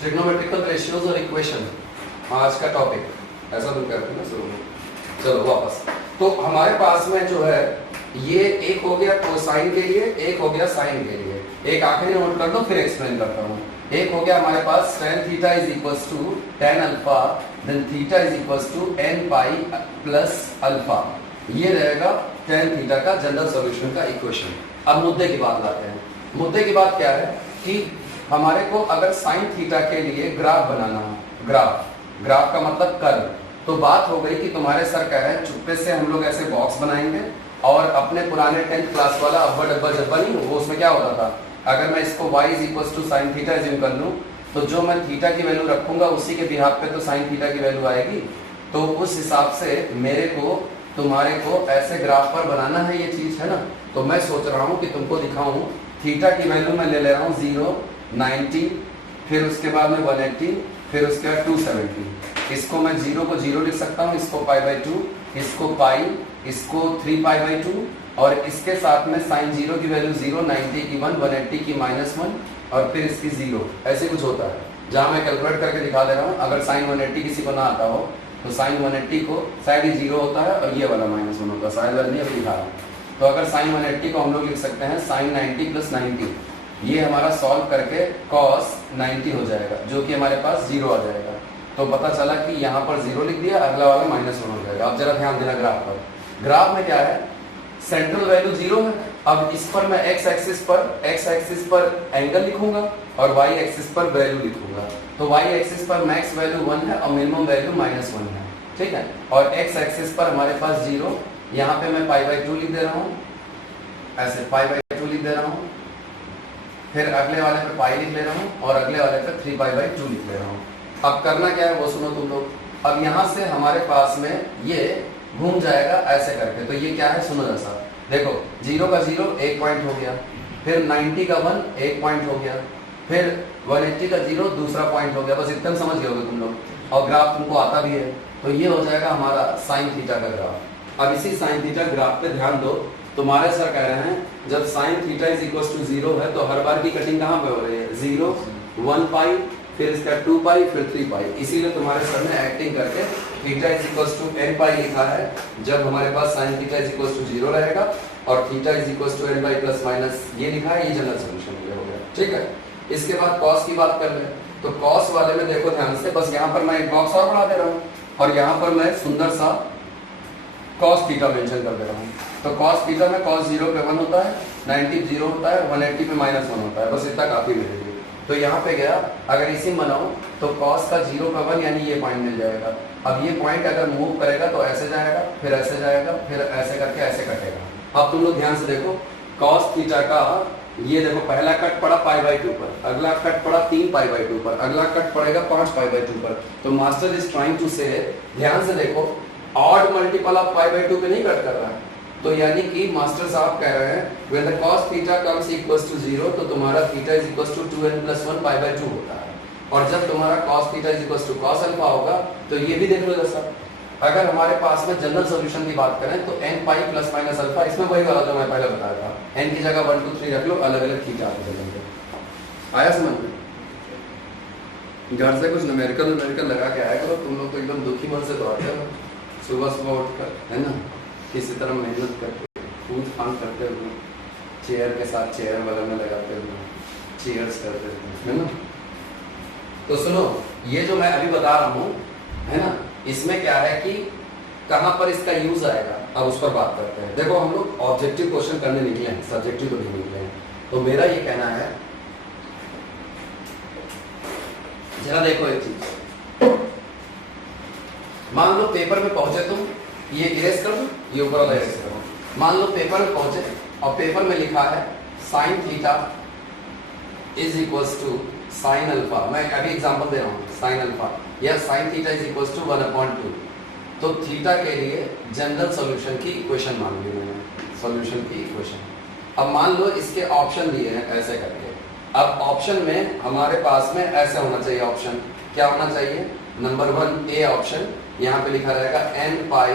Trigonometrical ratios और equation आज का टॉपिक ऐसा तुम करते ना शुरू में। चलो वापस, तो हमारे पास में जो है ये एक हो गया कोसाइन के लिए, एक हो गया साइन के लिए। एक आखिरी नोट कर दो फिर एक्सप्लेन करता हूँ। एक हो गया हमारे पास tan theta is equals to tan alpha, then theta is equals to n pi plus alpha. ये रहेगा tan थीटा का जनरल सॉल्यूशन का इक्वेशन। अब मुद्दे की बात लाते हैं। मुद्दे की बात क्या है कि हमारे को अगर साइन थीटा के लिए ग्राफ बनाना हो, ग्राफ का मतलब कर्व, तो बात हो गई कि तुम्हारे सर कह रहे हैं चुप्पे से हम लोग ऐसे बॉक्स बनाएंगे और अपने पुराने 10th क्लास वाला अब्बा डब्बा जब्बा नहीं वो उसमें क्या होता था, अगर मैं इसको y is equals to sine theta assume कर लूं तो जो मैं थीटा की वैल्यू रखूंगा उसी के बिहाफ पे तो साइन थीटा की वैल्यू आएगी। तो उस हिसाब से मेरे को तुम्हारे को ऐसे ग्राफ पर बनाना है, ये चीज है ना। तो मैं सोच रहा हूँ कि तुमको दिखाऊं थीटा की वैल्यू मैं ले रहा हूँ 0, 90, फिर उसके बाद में 180, फिर उसके बाद 270। इसको मैं 0 को 0 लिख सकता हूँ, इसको π/2, इसको पाई, इसको 3π/2 और इसके साथ में साइन 0 की वैल्यू 0, 90 की 1, 180 की -1 और फिर इसकी 0। ऐसे कुछ होता है जहाँ मैं कैलकुलेट करके दिखा दे रहा हूँ। अगर साइन 180 किसी को ना आता हो तो साइन 180 को शायद ये 0 होता है और ये वाला -1 होता है, शायद नहीं अभी दिखा रहा हूँ। तो अगर साइन 180 को हम लोग लिख सकते हैं साइन 90 प्लस 90, ये हमारा सॉल्व करके cos 90 हो जाएगा जो कि हमारे पास 0 आ जाएगा। तो पता चला कि यहाँ पर 0 लिख दिया, अगला वाला -1 हो जाएगा। अब जरा ध्यान देना ग्राफ पर। ग्राफ में क्या है, सेंट्रल वैल्यू 0 है। अब इस पर मैं x एक्सिस पर एंगल लिखूंगा और y एक्सिस पर वैल्यू लिखूंगा। तो y एक्सिस पर मैक्स वैल्यू 1 है और मिनिमम वैल्यू -1 है, ठीक है। और x एक्सिस पर हमारे पास 0, यहाँ पे मैं π/2 लिख दे रहा हूँ, ऐसे π/2 लिख दे रहा हूँ, फिर अगले वाले पे पाई लिख ले रहा हूँ और अगले वाले पे 3π/2 लिख ले रहा हूँ। अब करना क्या है वो सुनो तुम लोग। अब यहाँ से हमारे पास में ये घूम जाएगा ऐसे करके। तो ये क्या है सुनो जैसा, देखो 0 का 0 1 पॉइंट हो गया, फिर 90 का 1 1 पॉइंट हो गया, फिर 180 का 0 दूसरा पॉइंट हो गया। बस इतना समझ गए होगे तुम लोग और ग्राफ तुमको आता भी है। तो ये हो जाएगा हमारा साइन थीटा का ग्राफ। अब इसी साइन थीटा ग्राफ पे ध्यान दो। तुम्हारे सर कह रहे हैं जब sine theta is equal to 0 है तो हर बार की कटिंग कहाँ पे हो रही है, 0, 1 पाई, फिर इसका 2 पाई, फिर 3 पाई। इसीलिए तुम्हारे सर ने एक्टिंग करके theta is equal to n pi लिखा है जब हमारे पास sine theta is equal to 0 रहेगा, और theta is equal to n pi plus minus ये लिखा है। ये जनरल सॉल्यूशन हो गया, ठीक है। इसके बाद कॉस की बात कर ले तो कॉस वाले में देखो ध्यान से, बस यहाँ पर मैं एक बॉक्स और बढ़ा दे रहा हूँ और यहाँ पर मैं सुंदर सा कॉस थीटा मेंशन कर दे रहा हूँ। तो कॉस थीटा में कॉस 0 पे 1 होता है, 90 0 होता है, 180 पे -1 होता है। बस इतना काफी मेरे लिए। तो यहाँ पे गया, अगर इसी बनाऊं तो कॉस का 0 पे 1 यानी ये पॉइंट मिल जाएगा। अब ये पॉइंट अगर मूव करेगा तो ऐसे जाएगा, फिर ऐसे जाएगा, फिर ऐसे करके ऐसे कटेगा। अब तुम लोग ध्यान से देखो, कॉस थीटा का ये देखो पहला कट पड़ा π/2 पर, अगला कट पड़ा 3π/2 पर, अगला कट पड़ेगा 5π/2 पर। तो मास्टर इज ट्राइंग टू से, ध्यान से देखो, ऑड मल्टीपल ऑफ π/2 पे नहीं कट कर रहा है। तो यानी कि मास्टर साहब कह रहे हैं when the cos theta comes equals to 0 तो तुम्हारा theta is equals to 2n plus 1 π/2 होता है। और जब तुम्हारा cos theta is equals to cos alpha होगा तो ये भी देख लो जैसा। अगर हमारे पास में जनरल सॉल्यूशन की बात करें तो n pi plus minus alpha, इसमें वही वाला जो मैं पहले बताया था, n की जगह 1 2 3 रख लो, अलग अलग थीटा आते चलेंगे। आया समझ में? घर से कुछ न्यूमेरिकल लगा के आया करो। तुम लोग तो एकदम दुखी मन से दौड़ते हो सुबह सुबह उठकर, है ना, किसी तरह मेहनत करके कूद फान करते हुए, चेयर के साथ चेयर बगल में लगाते हुए चीयर्स करते हुए, है ना। तो सुनो, ये जो मैं अभी बता रहा हूँ, है ना, इसमें क्या है कि कहाँ पर इसका यूज आएगा, अब उस पर बात करते हैं। देखो हम लोग ऑब्जेक्टिव क्वेश्चन करने निकले हैं, सब्जेक्टिव तो नहीं निकले हैं। तो मेरा ये कहना है, जरा देखो एक चीज, मान लो पेपर में पहुंचे तुम, ये इरेज कर दो, ये ऊपर वाला इरेज करो। मान लो पेपर में पहुंचे और पेपर में लिखा है sine theta is equals to sine alpha. मैं अभी एग्जांपल दे रहा हूँ, साइन अल्फा या sine theta is equals to 1/2। तो थीटा के लिए जनरल सॉल्यूशन की इक्वेशन मान ली मैंने, सॉल्यूशन की इक्वेशन। अब मान लो इसके ऑप्शन दिए हैं ऐसे करके। अब ऑप्शन में हमारे पास में ऐसे होना चाहिए, ऑप्शन क्या होना चाहिए, नंबर 1 ए ऑप्शन, यहाँ पे लिखा रहेगा n पाई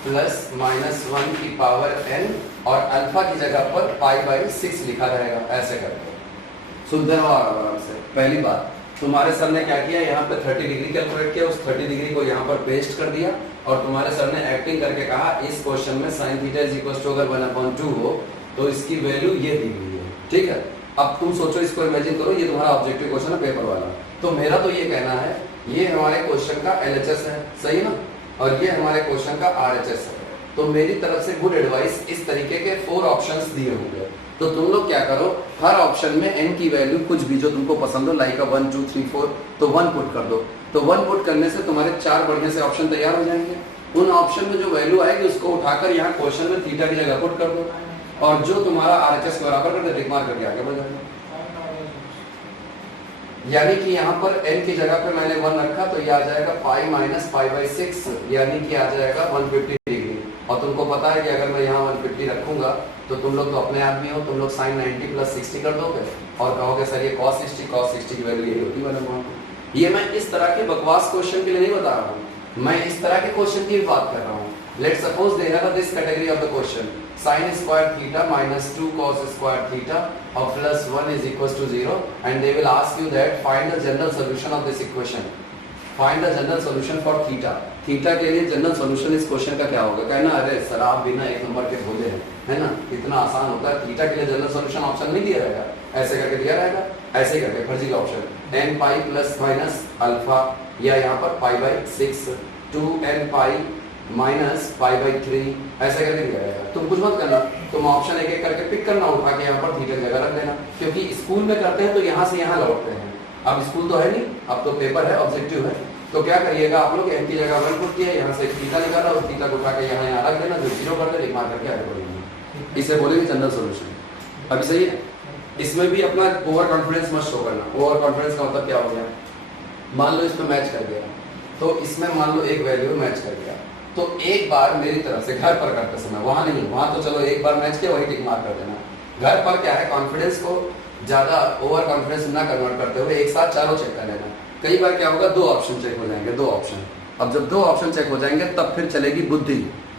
प्लस -1 की पावर n और अल्फा की जगह पर π/6 लिखा रहेगा ऐसे करके। सुनते रहो आराम से। पहली बात, तुम्हारे सर ने क्या किया, यहाँ पे 30 डिग्री कैलकुलेट किया, उस 30 डिग्री को यहाँ पर पेस्ट कर दिया और तुम्हारे सर ने एक्टिंग करके कहा इस क्वेश्चन में sin theta is equal to अगर 1/2 हो तो इसकी वैल्यू ये दी हुई है, ठीक है। अब तुम सोचो, इसको इमेजिन करो, ये तुम्हारा ऑब्जेक्टिव क्वेश्चन है पेपर वाला। तो मेरा तो ये कहना है ये हमारे क्वेश्चन का LHS है, सही ना, और ये हमारे क्वेश्चन का RHS है। तो मेरी तरफ से गुड एडवाइस, इस तरीके के 4 ऑप्शंस दिए होंगे, तो तुम लोग क्या करो, हर ऑप्शन में n की वैल्यू कुछ भी जो तुमको पसंद हो, लाइक 1 2 3 4, तो 1 पुट कर दो। तो 1 पुट करने से तुम्हारे 4 बढ़िया से ऑप्शन तैयार हो जाएंगे। उन ऑप्शन में जो वैल्यू आएगी उसको उठाकर यहाँ क्वेश्चन में थीटा की जगह पुट कर दो, और जो तुम्हारा RHS बराबर कर दे, टिक मार करके आगे बढ़ जाएगा। यानी कि यहाँ पर n की जगह पे मैंने 1 रखा, तो ये आ जाएगा पाई माइनस पाई बाई 6, यानी कि आ जाएगा 150 डिग्री। और तुमको पता है कि अगर मैं यहाँ 150 रखूंगा तो तुम लोग तो अपने आदमी हो, तुम लोग sin 90 प्लस 60 कर दोगे और कहोगे सर ये cos 60 की वैल्यू यही होती है। ये मैं इस तरह के बकवास क्वेश्चन के लिए नहीं बता रहा हूँ, मैं इस तरह के क्वेश्चन की बात कर रहा हूँ। Let's suppose they have this category of the question, sin square theta minus 2 cos square theta or plus 1 is equals to 0, and they will ask you that find the general solution of this equation. Find the general solution for theta. Theta के लिए general solution इस question का क्या होगा? कहना अरे sir आप बिना एक नंबर के बोले हैं, है ना, इतना आसान होता है। थीटा के लिए जनरल सॉल्यूशन ऑप्शन नहीं दिया रहेगा, ऐसे करके दिया रहेगा, ऐसे ही करके फर्जी का option n pi plus minus alpha, या यहाँ पर pi by 6 2n pi minus pi by 3, ऐसे करके दिया रहेगा। तुम कुछ मत करना, तुम ऑप्शन एक एक करके पिक करना, उठा के यहाँ पर थीटा की जगह रख देना, क्योंकि स्कूल में करते हैं तो यहाँ से यहाँ लौटते हैं। अब स्कूल तो है नहीं, अब तो पेपर है, ऑब्जेक्टिव है, तो क्या करिएगा आप लोग, n की जगह 1 पुट किया, यहाँ से थीटा निकाला और थीटा को उठा के यहाँ रख देना, जो 0 कर दे, टिक मार करके आगे बढ़ेंगे। इसे बोलेंगे जनरल सॉल्यूशन। अभी सही है। इसमें भी अपना ओवर कॉन्फिडेंस मत शो करना। ओवर कॉन्फिडेंस का मतलब क्या हो गया, मान लो इसमें मैच कर गया, तो इसमें मान लो एक वैल्यू मैच कर गया, तो एक बार मेरी तरफ से घर पर करते समय, वहां नहीं, वहां तो चलो एक बार मैच किया वही टिक मार कर देना। घर पर क्या है, कॉन्फिडेंस को ज्यादा ओवर कॉन्फिडेंस ना कन्वर्ट करते हुए एक साथ चारों चेक कर लेना। कई बार क्या होगा, 2 ऑप्शन चेक हो जाएंगे, 2 ऑप्शन। अब जब 2 ऑप्शन चेक हो जाएंगे तब फिर चलेगी बुद्धि।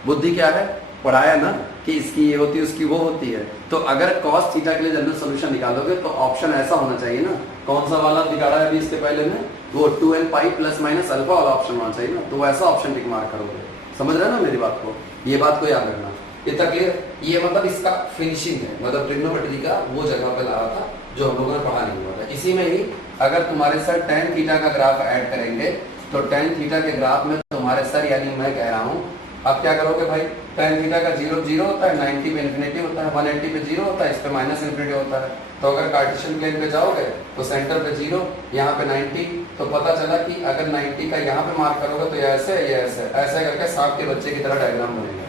बुद्धि क्या है, पढ़ाया ना कि इसकी ये होती है उसकी वो होती है। तो अगर cos थीटा के लिए जनरल सॉल्यूशन निकालोगे तो ऑप्शन ऐसा होना चाहिए ना, कौन सा वाला निकाला है अभी इसके पहले में, वो 2n पाई प्लस माइनस अल्फा वाला ऑप्शन होना चाहिए ना, तो वैसा ऑप्शन टिक मार करोगे। समझ रहे हो ना मेरी बात को, ये बात को याद रखना। इतना क्लियर, ये मतलब इसका फिनिशिंग है, मतलब ट्रिग्नोमेट्री का वो जगह पे ला रहा था जो हम लोगों ने पढ़ा नहीं हुआ था। इसी में ही अगर तुम्हारे सर tan थीटा का ग्राफ ऐड करेंगे तो tan थीटा के ग्राफ में तुम्हारे सर, यानी मैं कह रहा हूँ, अब क्या करोगे भाई, tan थीटा का 0 0 होता है, 90 पे इन्फिनिटी होता है, 180 पे 0 होता है, इस पे माइनस इन्फिनिटी होता है। तो अगर कार्टेशियन प्लेन पे जाओगे तो सेंटर पे 0, यहाँ पे 90, तो पता चला कि अगर 90 का यहाँ पे मार्क करोगे तो ये ऐसे ऐसे करके सांप के बच्चे की तरह डायग्राम बनेगा।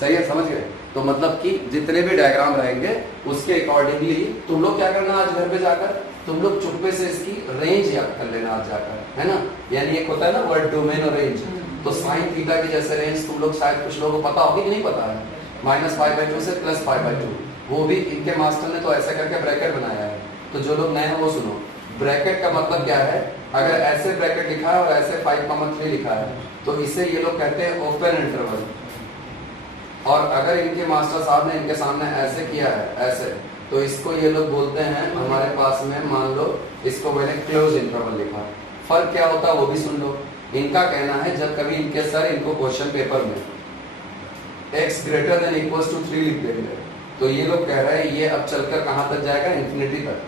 सही है, समझ गए? तो मतलब कि जितने भी डायग्राम रहेंगे उसके अकॉर्डिंगली तुम लोग क्या करना, आज घर पे जाकर तुम लोग चुप्पे से इसकी रेंज याद कर लेना आज जाकर, है ना। यानी एक होता है ना वर्ड डोमेन और रेंज, तो साइन थीटा की जैसे रेंज तुम लोग शायद कुछ लोगों को पता होगी कि नहीं पता है, -π/2 से +π/2, वो भी इनके मास्टर ने तो ऐसे करके ब्रैकेट बनाया है। तो जो लोग नए हैं वो सुनो, ब्रैकेट का मतलब क्या है, अगर ऐसे ब्रैकेट लिखा है और ऐसे 5,3 लिखा है तो इसे ये लोग कहते हैं ओपन इंटरवल। और अगर इनके मास्टर साहब ने इनके सामने ऐसे किया है, ऐसे, तो इसको ये लोग बोलते हैं, हमारे पास में मान लो इसको मैंने क्लोज इंटरवल लिखा। फर्क क्या होता है वो भी सुन लो। इनका कहना है जब कभी इनके सर इनको क्वेश्चन पेपर में x greater than equals to 3 लिख देंगे तो ये लोग कह रहे हैं ये अब चलकर कहां तक जाएगा, इन्फिनिटी तक।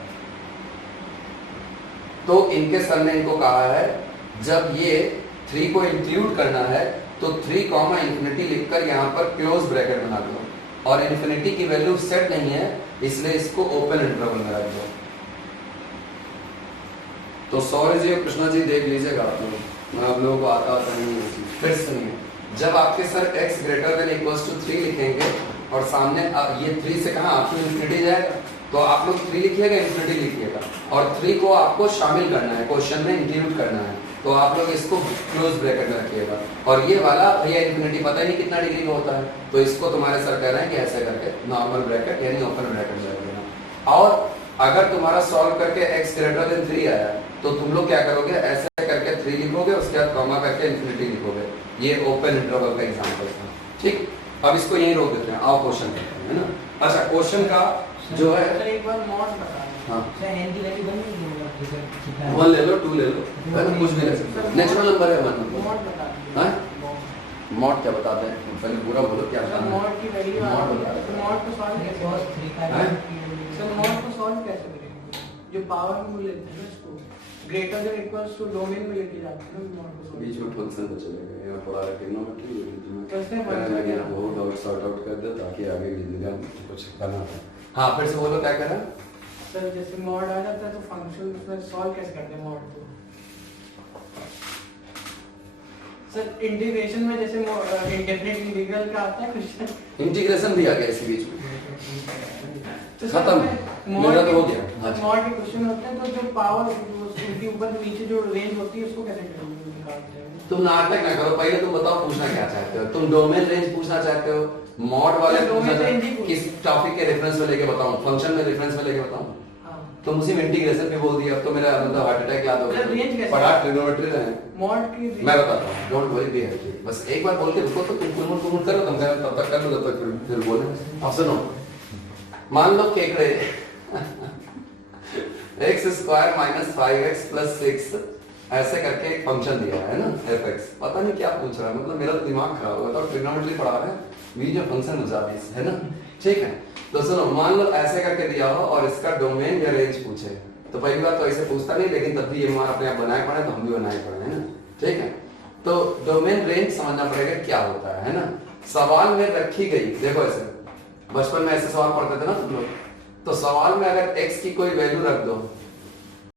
तो इनके सर ने इनको कहा है जब ये 3 को इंक्लूड करना है तो 3 कॉमा इन्फिनिटी लिखकर यहाँ पर क्लोज ब्रैकेट बना दो, और इन्फिनिटी की वैल्यू सेट नहीं है इसलिए इसको ओपन इंटरवल में रख दो। तो सौर्य जी और कृष्णा जी देख लीजिएगा आप लोग, मैं आप लोगों को आता नहीं है। फिर सुनिए, जब आपके sir x greater than equals to 3 लिखेंगे और सामने ये 3 से कहाँ आपको इन्फिनिटी जाएगा, तो आप लोग 3 लिखिएगा, इन्फिनिटी लिखिएगा, और 3 को आपको शामिल करना है, क्वेश्चन में इंक्लूड करना है, तो आप लोग इसको क्लोज ब्रैकेट में रखिएगा। और ये वाला भैया इन्फिनिटी पता ही नहीं कितना डिग्री का होता है, तो इसको तुम्हारे सर कह रहे हैं कि ऐसे करके नॉर्मल ब्रैकेट यानी ओपन ब्रैकेट में रख देना। और अगर तुम्हारा सॉल्व करके x ग्रेटर देन 3 आया तो तुम लोग क्या करोगे, ऐसे करके 3 लिखोगे, उसके बाद कॉमा करके इन्फिनिटी लिखोगे। ये ओपन इंटरवल का एग्जांपल था। ठीक, अब इसको यहीं रोक देते हैं, आओ क्वेश्चन करते हैं, है ना। अच्छा, क्वेश्चन का जो है एक बार मॉड बता हाँ सर n की वैल्यू बन गई मतलब जैसे कितना 1 ले लो 2 ले लो है ना, कुछ भी ले सकते हो, नेचुरल नंबर है 1 नंबर। मॉड बता दीजिए। हाँ? मॉड क्या बताते हैं, पहले पूरा बोलो क्या सर बताना है। मॉड की वैल्यू मॉड बता तो मॉड को सॉल्व कैसे cos करेंगे? 3 हैं? सर मॉड को सॉल्व कैसे करेंगे? जो पावर में लेते हैं ना इसको greater than equals to domain में लेके जाते हैं ना मॉड को solve। बीच में फंक्शन तो चलेगा, यहाँ पढ़ा रहे ट्रिग्नोमेट्री कैसे मैंने function? लगे ना बहुत डाउट सॉर्ट आउट कर दे ताकि आगे जिंदगी में कुछ करना था। हाँ फिर से बोलो क्या कह रहा है। सर जैसे मॉड आ जाता है तो फंक्शन उसमें सॉल्व कैसे करते हैं मॉड को? सर इंटीग्रेशन में जैसे इंडेफिनिट इंटीग्रल का आता है क्वेश्चन, इंटीग्रेशन भी आ गया इसी बीच में, तो खत्म मेरा तो हो गया। हाँ मॉड के क्वेश्चन होते हैं तो जो पावर उनके ऊपर नीचे जो रेंज होती है उसको कैसे निकालते हैं? तुम नाटक ना करो, पहले तुम बताओ पूछना क्या चाहते हो। तुम डोमेन रेंज पूछना चाहते हो, मॉड वाले तो पूछना डोमेन चाहते रेंज ही हो, किस टॉपिक के रेफरेंस में लेके बताऊं, फंक्शन में रेफरेंस में लेके बताऊं। हाँ तुम उसी में इंटीग्रेशन पे बोल दिया, अब तो मेरा मतलब हार्ट अटैक याद हो मतलब range गया। कैसे? पढ़ा ट्रिग्नोमेट्री रहे मॉड की मैं बताता हूँ, डोंट वरी बी हैप्पी। बस एक बार बोल के रुको तो तुम कुरमुर करो, तुम करो तब तक कर लो, तब तक फिर बोले। अब सुनो, मान लो केकड़े x square minus 5x plus 6 ऐसे करके एक फंक्शन दिया है ना fx, पता नहीं क्या पूछ रहा है, मतलब मेरा तो दिमाग खराब हो गया था, ट्रिग्नोमेट्री पढ़ा रहे हैं बीच में फंक्शन हो जाती है ना। ठीक है तो सुनो, मान लो ऐसे करके दिया हो और इसका डोमेन या रेंज पूछे, तो पहली बात तो ऐसे पूछता नहीं, लेकिन तब भी ये हमारा अपने आप बनाए पड़े तो हम भी बनाए पड़े है ना। ठीक है तो डोमेन रेंज समझना पड़ेगा क्या होता है ना। सवाल में रखी गई, देखो ऐसे बचपन में ऐसे सवाल पढ़ते थे ना तुम लोग, तो सवाल में अगर x की कोई वैल्यू रख दो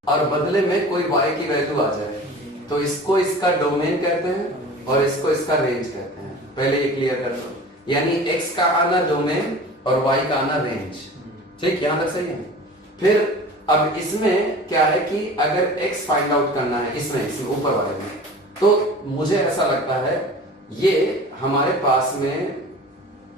और बदले में कोई y की वैल्यू आ जाए तो इसको इसका डोमेन कहते हैं और इसको इसका रेंज कहते हैं। पहले ये क्लियर कर लो, यानी x का आना डोमेन और y का आना रेंज। ठीक, यहां तक सही है। फिर अब इसमें क्या है कि अगर x फाइंड आउट करना है इसमें ऊपर वाले में, तो मुझे ऐसा लगता है ये हमारे पास में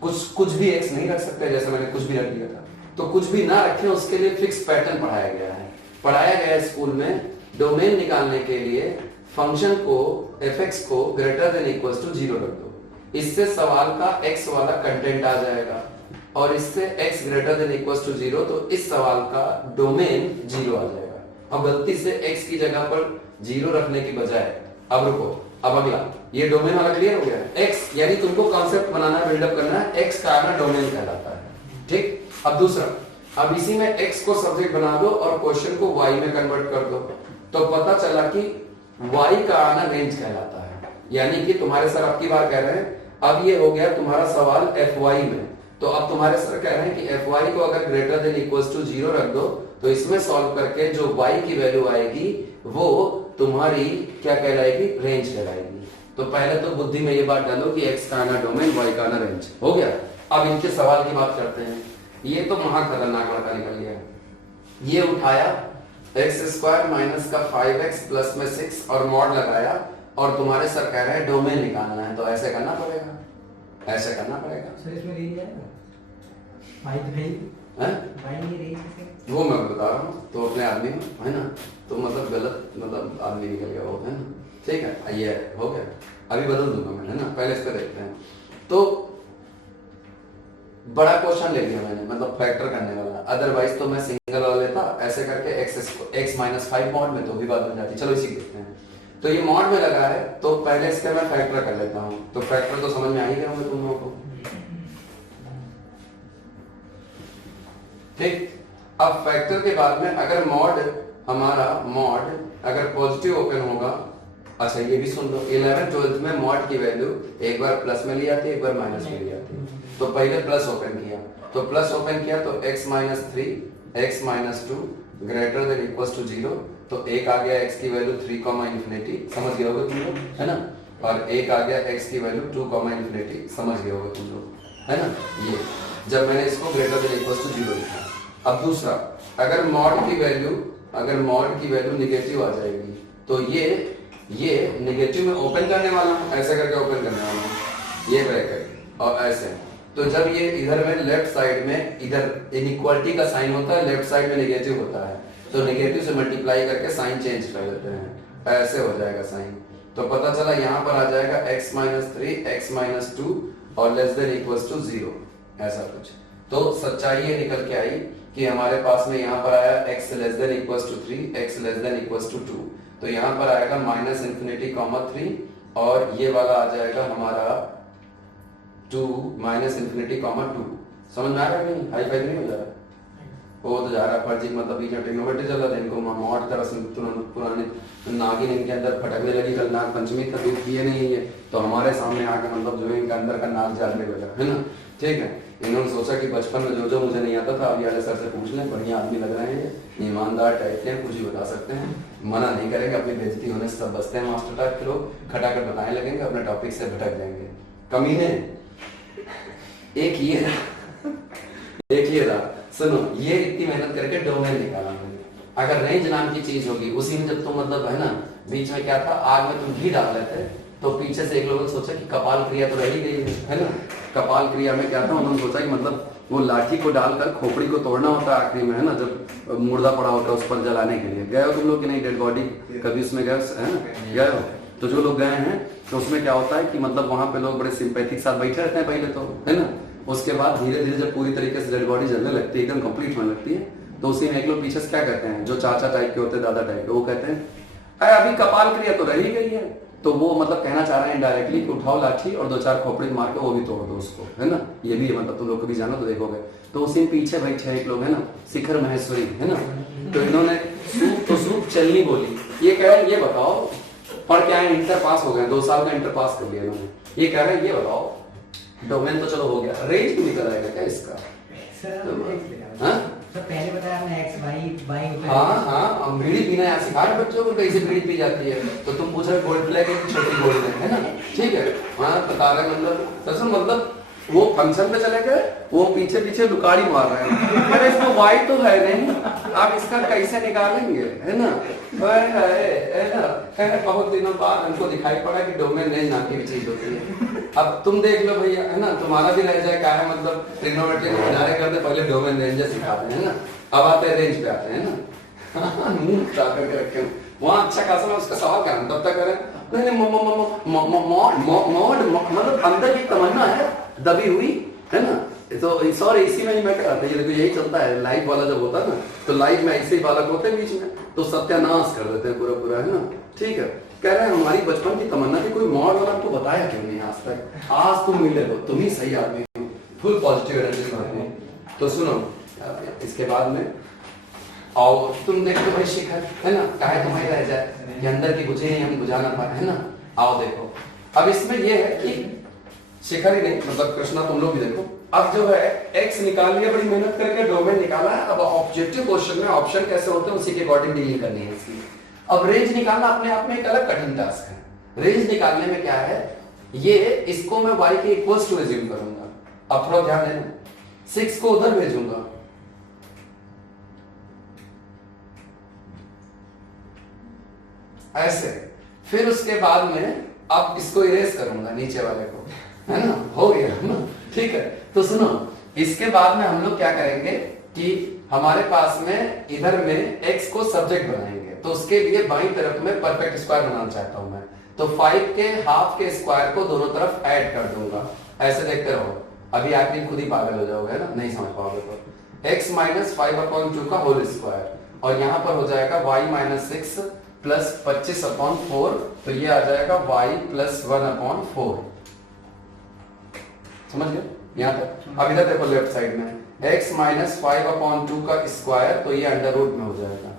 कुछ भी x नहीं रख सकते, जैसे मैंने कुछ भी रख दिया था, तो कुछ भी ना रखें उसके लिए फिक्स पैटर्न पढ़ाया गया है। पढ़ाया गया स्कूल में डोमेन निकालने के लिए फंक्शन को fx को ग्रेटर देन इक्वल टू 0 रख दो, इससे सवाल का x वाला कंटेंट आ जाएगा और इससे x greater than equal to 0, तो इस सवाल का डोमेन 0 आ जाएगा। अब गलती से x की जगह पर 0 रखने की बजाय, अब रुको, अब अगला ये डोमेन वाला क्लियर हो गया। x यानी तुमको कॉन्सेप्ट बनाना है, बिल्डअप करना है, x का आना डोमेन कहलाता है। ठीक, अब दूसरा, अब इसी में x को सब्जेक्ट बना दो और क्वेश्चन को y में कन्वर्ट कर दो, तो पता चला कि y का आना रेंज कहलाता है। यानी कि तुम्हारे सर अब की बार कह रहे हैं, अब ये हो गया तुम्हारा सवाल fy में, तो अब तुम्हारे सर कह रहे हैं कि fy को अगर ग्रेटर देन इक्वल टू 0 रख दो, तो इसमें सॉल्व करके जो y की वैल्यू आएगी वो तुम्हारी क्या कहलाएगी, रेंज कहलाएगी। तो पहले तो बुद्धि में ये बात डालो कि x का आना डोमेन, y का आना रेंज हो गया। अब इनके सवाल की बात करते हैं। ये तो महा खतरनाक लड़का निकल गया। ये उठाया x स्क्वायर माइनस का 5x प्लस में 6 और मॉड लगाया और तुम्हारे सर कह रहे हैं डोमेन निकालना है, तो ऐसे करना पड़ेगा, ऐसे करना पड़ेगा। सर इसमें रेंज आएगा भाई तो है हैं? भाई ये रेंज कैसे? वो मैं बता रहा हूँ, तो अपने आदमी में है ना, तो मतलब गलत मतलब आदमी निकल गया वो, है ना। ठीक है, ये हो गया, अभी बदल दूंगा मैं, है ना। पहले इसको देखते हैं। तो बड़ा क्वेश्चन ले लिया मैंने, मतलब फैक्टर करने वाला, अदरवाइज तो मैं सिंगल वाला लेता ऐसे करके x माइनस 5 मॉड में, तो भी बात बन जाती। चलो इसी देखते हैं। तो ये मॉड में लगा है, तो पहले इसके मैं फैक्टर कर लेता हूँ। तो फैक्टर तो समझ में आ ही गया होंगे तुम लोगों को। ठीक, अब फैक्टर के बाद में अगर मॉड, हमारा मॉड अगर पॉजिटिव ओपन होगा, अच्छा ये भी सुन लो, 11 12 में मॉड की वैल्यू एक बार प्लस में ली आती है, एक बार माइनस में ली आती है। तो पहले प्लस ओपन किया, तो प्लस ओपन किया तो x minus 3 x minus 2 greater than equal to 0, तो एक आ गया x की वैल्यू 3 कॉमा इन्फिनिटी, समझ गए होगे तुम लोग, है ना। और एक आ गया x की वैल्यू 2 कॉमा इन्फिनिटी, समझ गए होगे तुम लोग, है ना। ये जब मैंने इसको ग्रेटर देन इक्वल टू 0 लिखा। अब दूसरा, अगर मॉड की वैल्यू, अगर मॉड की वैल्यू निगेटिव आ जाएगी, तो ये निगेटिव में ओपन करने वाला हूं, ऐसे करके ओपन करने वाला हूं, ये ब्रैकेट और ऐसे। तो जब ये इधर में लेफ्ट साइड में इधर इनइक्वालिटी का साइन होता है, लेफ्ट साइड में नेगेटिव होता है, तो नेगेटिव से मल्टीप्लाई करके साइन चेंज कर देते हैं, ऐसे हो जाएगा साइन। तो पता चला यहाँ पर आ जाएगा x माइनस 3 x माइनस 2 और लेस देन इक्वल टू 0, ऐसा कुछ। तो सच्चाई ये निकल के आई कि हमारे पास में यहाँ पर आया x less than equals to 3, x less than equals to 2, तो यहाँ पर आएगा माइनस इन्फिनिटी कॉमा 3 और ये वाला आ जाएगा हमारा 2 माइनस इन्फिनिटी कॉमा 2। समझ में आ रहा है नहीं? हाई फाई नहीं हो जा रहा है? वो तो जा रहा है फर्जी, मतलब बीच में टेक्नोमेट्री चल रहा था, इनको मॉड तरह से पुराने नागिन इनके अंदर फटकने लगी, कल नाग पंचमी का दूध पिए नहीं है तो हमारे सामने आके मतलब जो है इनके अंदर का नाग जागने लगा, है ना? ठीक है, इन्होंने सोचा कि बचपन में जो मुझे नहीं आता था अभी वाले सर से पूछ लें, बढ़िया आदमी लग रहे हैं, ईमानदार टाइप के, कुछ ही बता सकते हैं, मना नहीं करेंगे, अपनी बेइज्जती होने से सब बचते हैं मास्टर टाइप के लोग, खटाखट बताने लगेंगे, अपने टॉपिक से भटक जाएंगे। कमीने एक ये रहा, सुनो, ये इतनी मेहनत करके डोमेन निकाला मैंने। अगर रेंज नाम की चीज होगी, उसी में जब तुम मतलब है ना, बीच में क्या था, आग में तुम घी डाल लेते तो पीछे से एक लोगों ने सोचा कि कपाल क्रिया तो रह ही गई है ना। कपाल क्रिया में क्या था, उन्होंने सोचा कि मतलब वो लाठी को डालकर खोपड़ी को तोड़ना होता है आखिरी में, है ना, जब मुर्दा पड़ा होता है उस पर जलाने के लिए। गए हो तुम लोग कि नहीं डेड बॉडी कभी उसमें गए, है ना? गए हो? तो जो लोग गए हैं तो उसमें क्या होता है कि मतलब वहां पे लोग बड़े सिंपैथिक साथ बैठे रहते हैं पहले तो, है ना, उसके बाद धीरे धीरे जब पूरी तरीके से डेड बॉडी जलने लगती है, एकदम कंप्लीट होने लगती है, तो उसी में एक लोग पीछे से क्या कहते हैं, जो चाचा टाइप के होते हैं, दादा टाइप के, वो कहते हैं अभी कपाल क्रिया तो रह ही गई है। तो वो मतलब कहना चाह रहे हैं इनडायरेक्टली कि उठाओ लाठी और 2-4 खोपड़ी मार के वो भी तोड़ दो उसको, है ना। ये भी मतलब तुम लोग कभी जानो तो देखोगे। तो उसी में पीछे बैठे एक लोग, है ना, शिखर महेश्वरी, है ना। तो इन्होंने सूप चलनी बोली। ये कह रहे हैं, ये बताओ पढ़ के आए, इंटर पास हो गए, 2 साल का इंटर पास कर लिया इन्होंने। ये कह रहे हैं, ये बताओ डोमेन तो चलो हो गया, रेंज भी निकल आएगा क्या इसका? तो पहले बताया हमने x y हाँ, बीड़ी पीना है सिखा रहे बच्चों को, कैसे बीड़ी पी जाती है। तो तुम पूछ रहे गोल्ड फ्लैग है छोटी गोल्ड है ना, ठीक है। हाँ बता रहे मतलब वो फंक्शन पे चले गए, वो पीछे पीछे लुकारी मार रहे हैं, अरे इसमें वाई तो है नहीं, आप इसका कैसे निकालेंगे, है ना। बहुत दिनों बाद हमको दिखाई पड़ा कि डोमेन रेंज नाम की चीज होती है। अब तुम देख लो भैया, है ना, तुम्हारा भी रह जाए क्या है, मतलब ट्रिग्नोमेट्री के किनारे करते पहले डोमेन रेंज सिखाते हैं ना, अब आते हैं रेंज पे आते हैं ना। मुंह करके रखे वहाँ अच्छा खासा मैं उसका सवाल क्या तब तक करें, मतलब अंदर की तमन्ना है दबी हुई, है ना। तो सॉरी इसी में ही मैं कहता हूँ, ये देखो यही चलता है लाइव वाला जब होता है ना, तो लाइव में ऐसे ही बालक होते हैं बीच में, तो सत्यानाश कर देते हैं पूरा, है ना। ठीक है, कह रहे हैं हमारी बचपन की तमन्ना थी, कोई मॉड वाला हमको बताया क्यों नहीं आज तक। आज तुम मिले हो, तुम ही सही आदमी हो, फुल पॉजिटिव एनर्जी आदमी। तो सुनो, इसके बाद में और तुम देखो भाई शिखर, है ना, काहे तुम्हारी रह जाए, ये अंदर की बुझे नहीं हम बुझा ना पाए, है ना। आओ देखो, अब इसमें ये है कि शिखर ही नहीं, मतलब कृष्णा तुम लोग भी देखो, अब जो है एक्स निकाल लिया बड़ी मेहनत करके, डोमेन निकाला है। अब ऑब्जेक्टिव क्वेश्चन में ऑप्शन कैसे होते हैं उसी के अकॉर्डिंग डीलिंग करनी है इसकी। अब रेंज निकालना अपने आप में एक अलग कठिन टास्क है। रेंज निकालने में क्या है, ये इसको मैं y के इक्वल्स टू एज्यूम करूंगा। अब थोड़ा ध्यान देना, 6 को उधर भेजूंगा, ऐसे, फिर उसके बाद में अब इसको इरेज करूंगा नीचे वाले को, है ना, हो गया ना, ठीक है। तो सुनो, इसके बाद में हम लोग क्या करेंगे कि हमारे पास में इधर में x को सब्जेक्ट बनाएंगे, तो उसके लिए बाईं तरफ में परफेक्ट स्क्वायर बनाना चाहता हूं मैं। तो 5 के हाफ के स्क्वायर को दोनों तरफ ऐड कर दूंगा, ऐसे देखते रहो, अभी आखिरी खुद ही पागल हो जाओगे ना, नहीं समझ पाओगे। तो x माइनस 5/2 का होल स्क्वायर, और यहाँ पर हो जाएगा y माइनस 6 प्लस 25/4, तो ये आ जाएगा y प्लस 1/4। समझ गए यहाँ तक? अब इधर देखो लेफ्ट साइड में x माइनस 5/2 का स्क्वायर, तो ये अंडर रूट में हो जाएगा।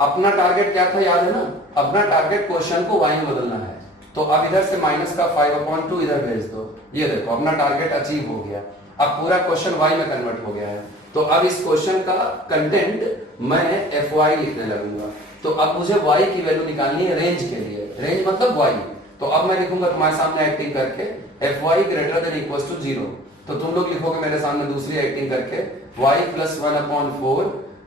अपना टारगेट क्या था याद है ना, अपना टारगेट क्वेश्चन को y में बदलना है, तो अब इधर से माइनस का 5/2 इधर भेज दो। ये देखो अपना टारगेट अचीव हो गया, अब पूरा क्वेश्चन y में कन्वर्ट हो गया है। तो अब इस क्वेश्चन का कंटेंट मैं fy लिखने लगूंगा। तो अब मुझे y की वैल्यू निकालनी है रेंज के लिए, रेंज मतलब y। तो अब मैं लिखूंगा तुम्हारे सामने एक्टिंग करके fy greater than equals to 0, तो तुम लोग लिखोगे मेरे सामने दूसरी एक्टिंग करके y प्लस 1/4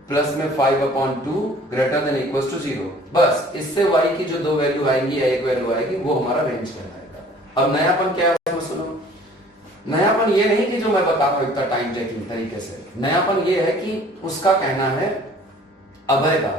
प्लस में 5/2 ग्रेटर देन इक्वल्स टू 0। बस इससे y की जो 2 वैल्यू आएंगी या 1 वैल्यू आएगी, वो हमारा रेंज कहलाएगा। अब नयापन क्या है सुनो, नयापन ये नहीं कि जो मैं बता रहा हूं इतना टाइम टेकिंग तरीके से, नयापन ये है कि उसका कहना है अभय का